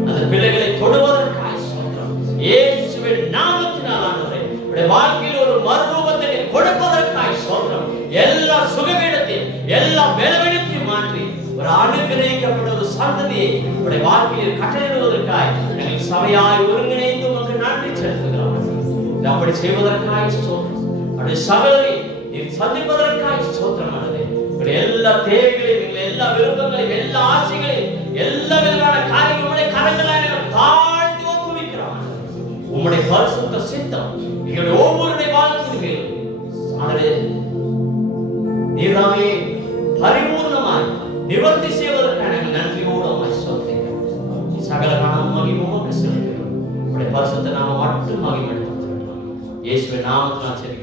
அந்த பிள்ளைகளை தொடுவதற்காக ஸ்தோத்திரம். இயேசுவின் நாமத்தினால் ஆண்டவரே உடைய வாழ்க்கையில் ஒரு மறுரூபத்தை நீர் கொடுப்பதற்காக ஸ்தோத்திரம். எல்லா சுகவீனத்தையும் எல்லா பலவீனத்தையும் மாற்றி ஒரு அனுகிரகிக்கப்பட்ட ஒரு சந்ததியை உடைய வாழ்க்கையில் கட்டளையிடுவதற்காக நாங்கள் சபையாய் ஒருங்கிணைந்து உமக்கு நன்றி செலுத்துகிறோம். அப்படி செய்வதற்காக ஸ்தோத்திரம். அப்படி சகலரை நீர் சந்திப்பதற்காக ஸ்தோத்திரம் ஆண்டவரே. எல்லா தேவைகளையும், எல்லா விருப்பங்களையும், எல்லா ஆசைகளையும், எல்லா விதமான காரியங்களுடைய கரங்களாய் தாழ்த்தி ஒப்புவிக்கிறோம். உம்முடைய பரிசுத்த சித்தம் எங்களுடைய ஒவ்வொருடைய வாழ்க்கையில் ஆண்டவரே நீராமே பரிபூர்ணமாய் நிவர்த்தி செய்வதற்கான நன்றியோடு உம்மை ஸ்தோத்திரிக்கிறோம். சகல கனம் மகிமை உமக்கு செலுத்துகிறோம். உம்முடைய பரிசுத்த நாமம் மட்டும் நாமத்தில் நான் செபிக்கிறேன்.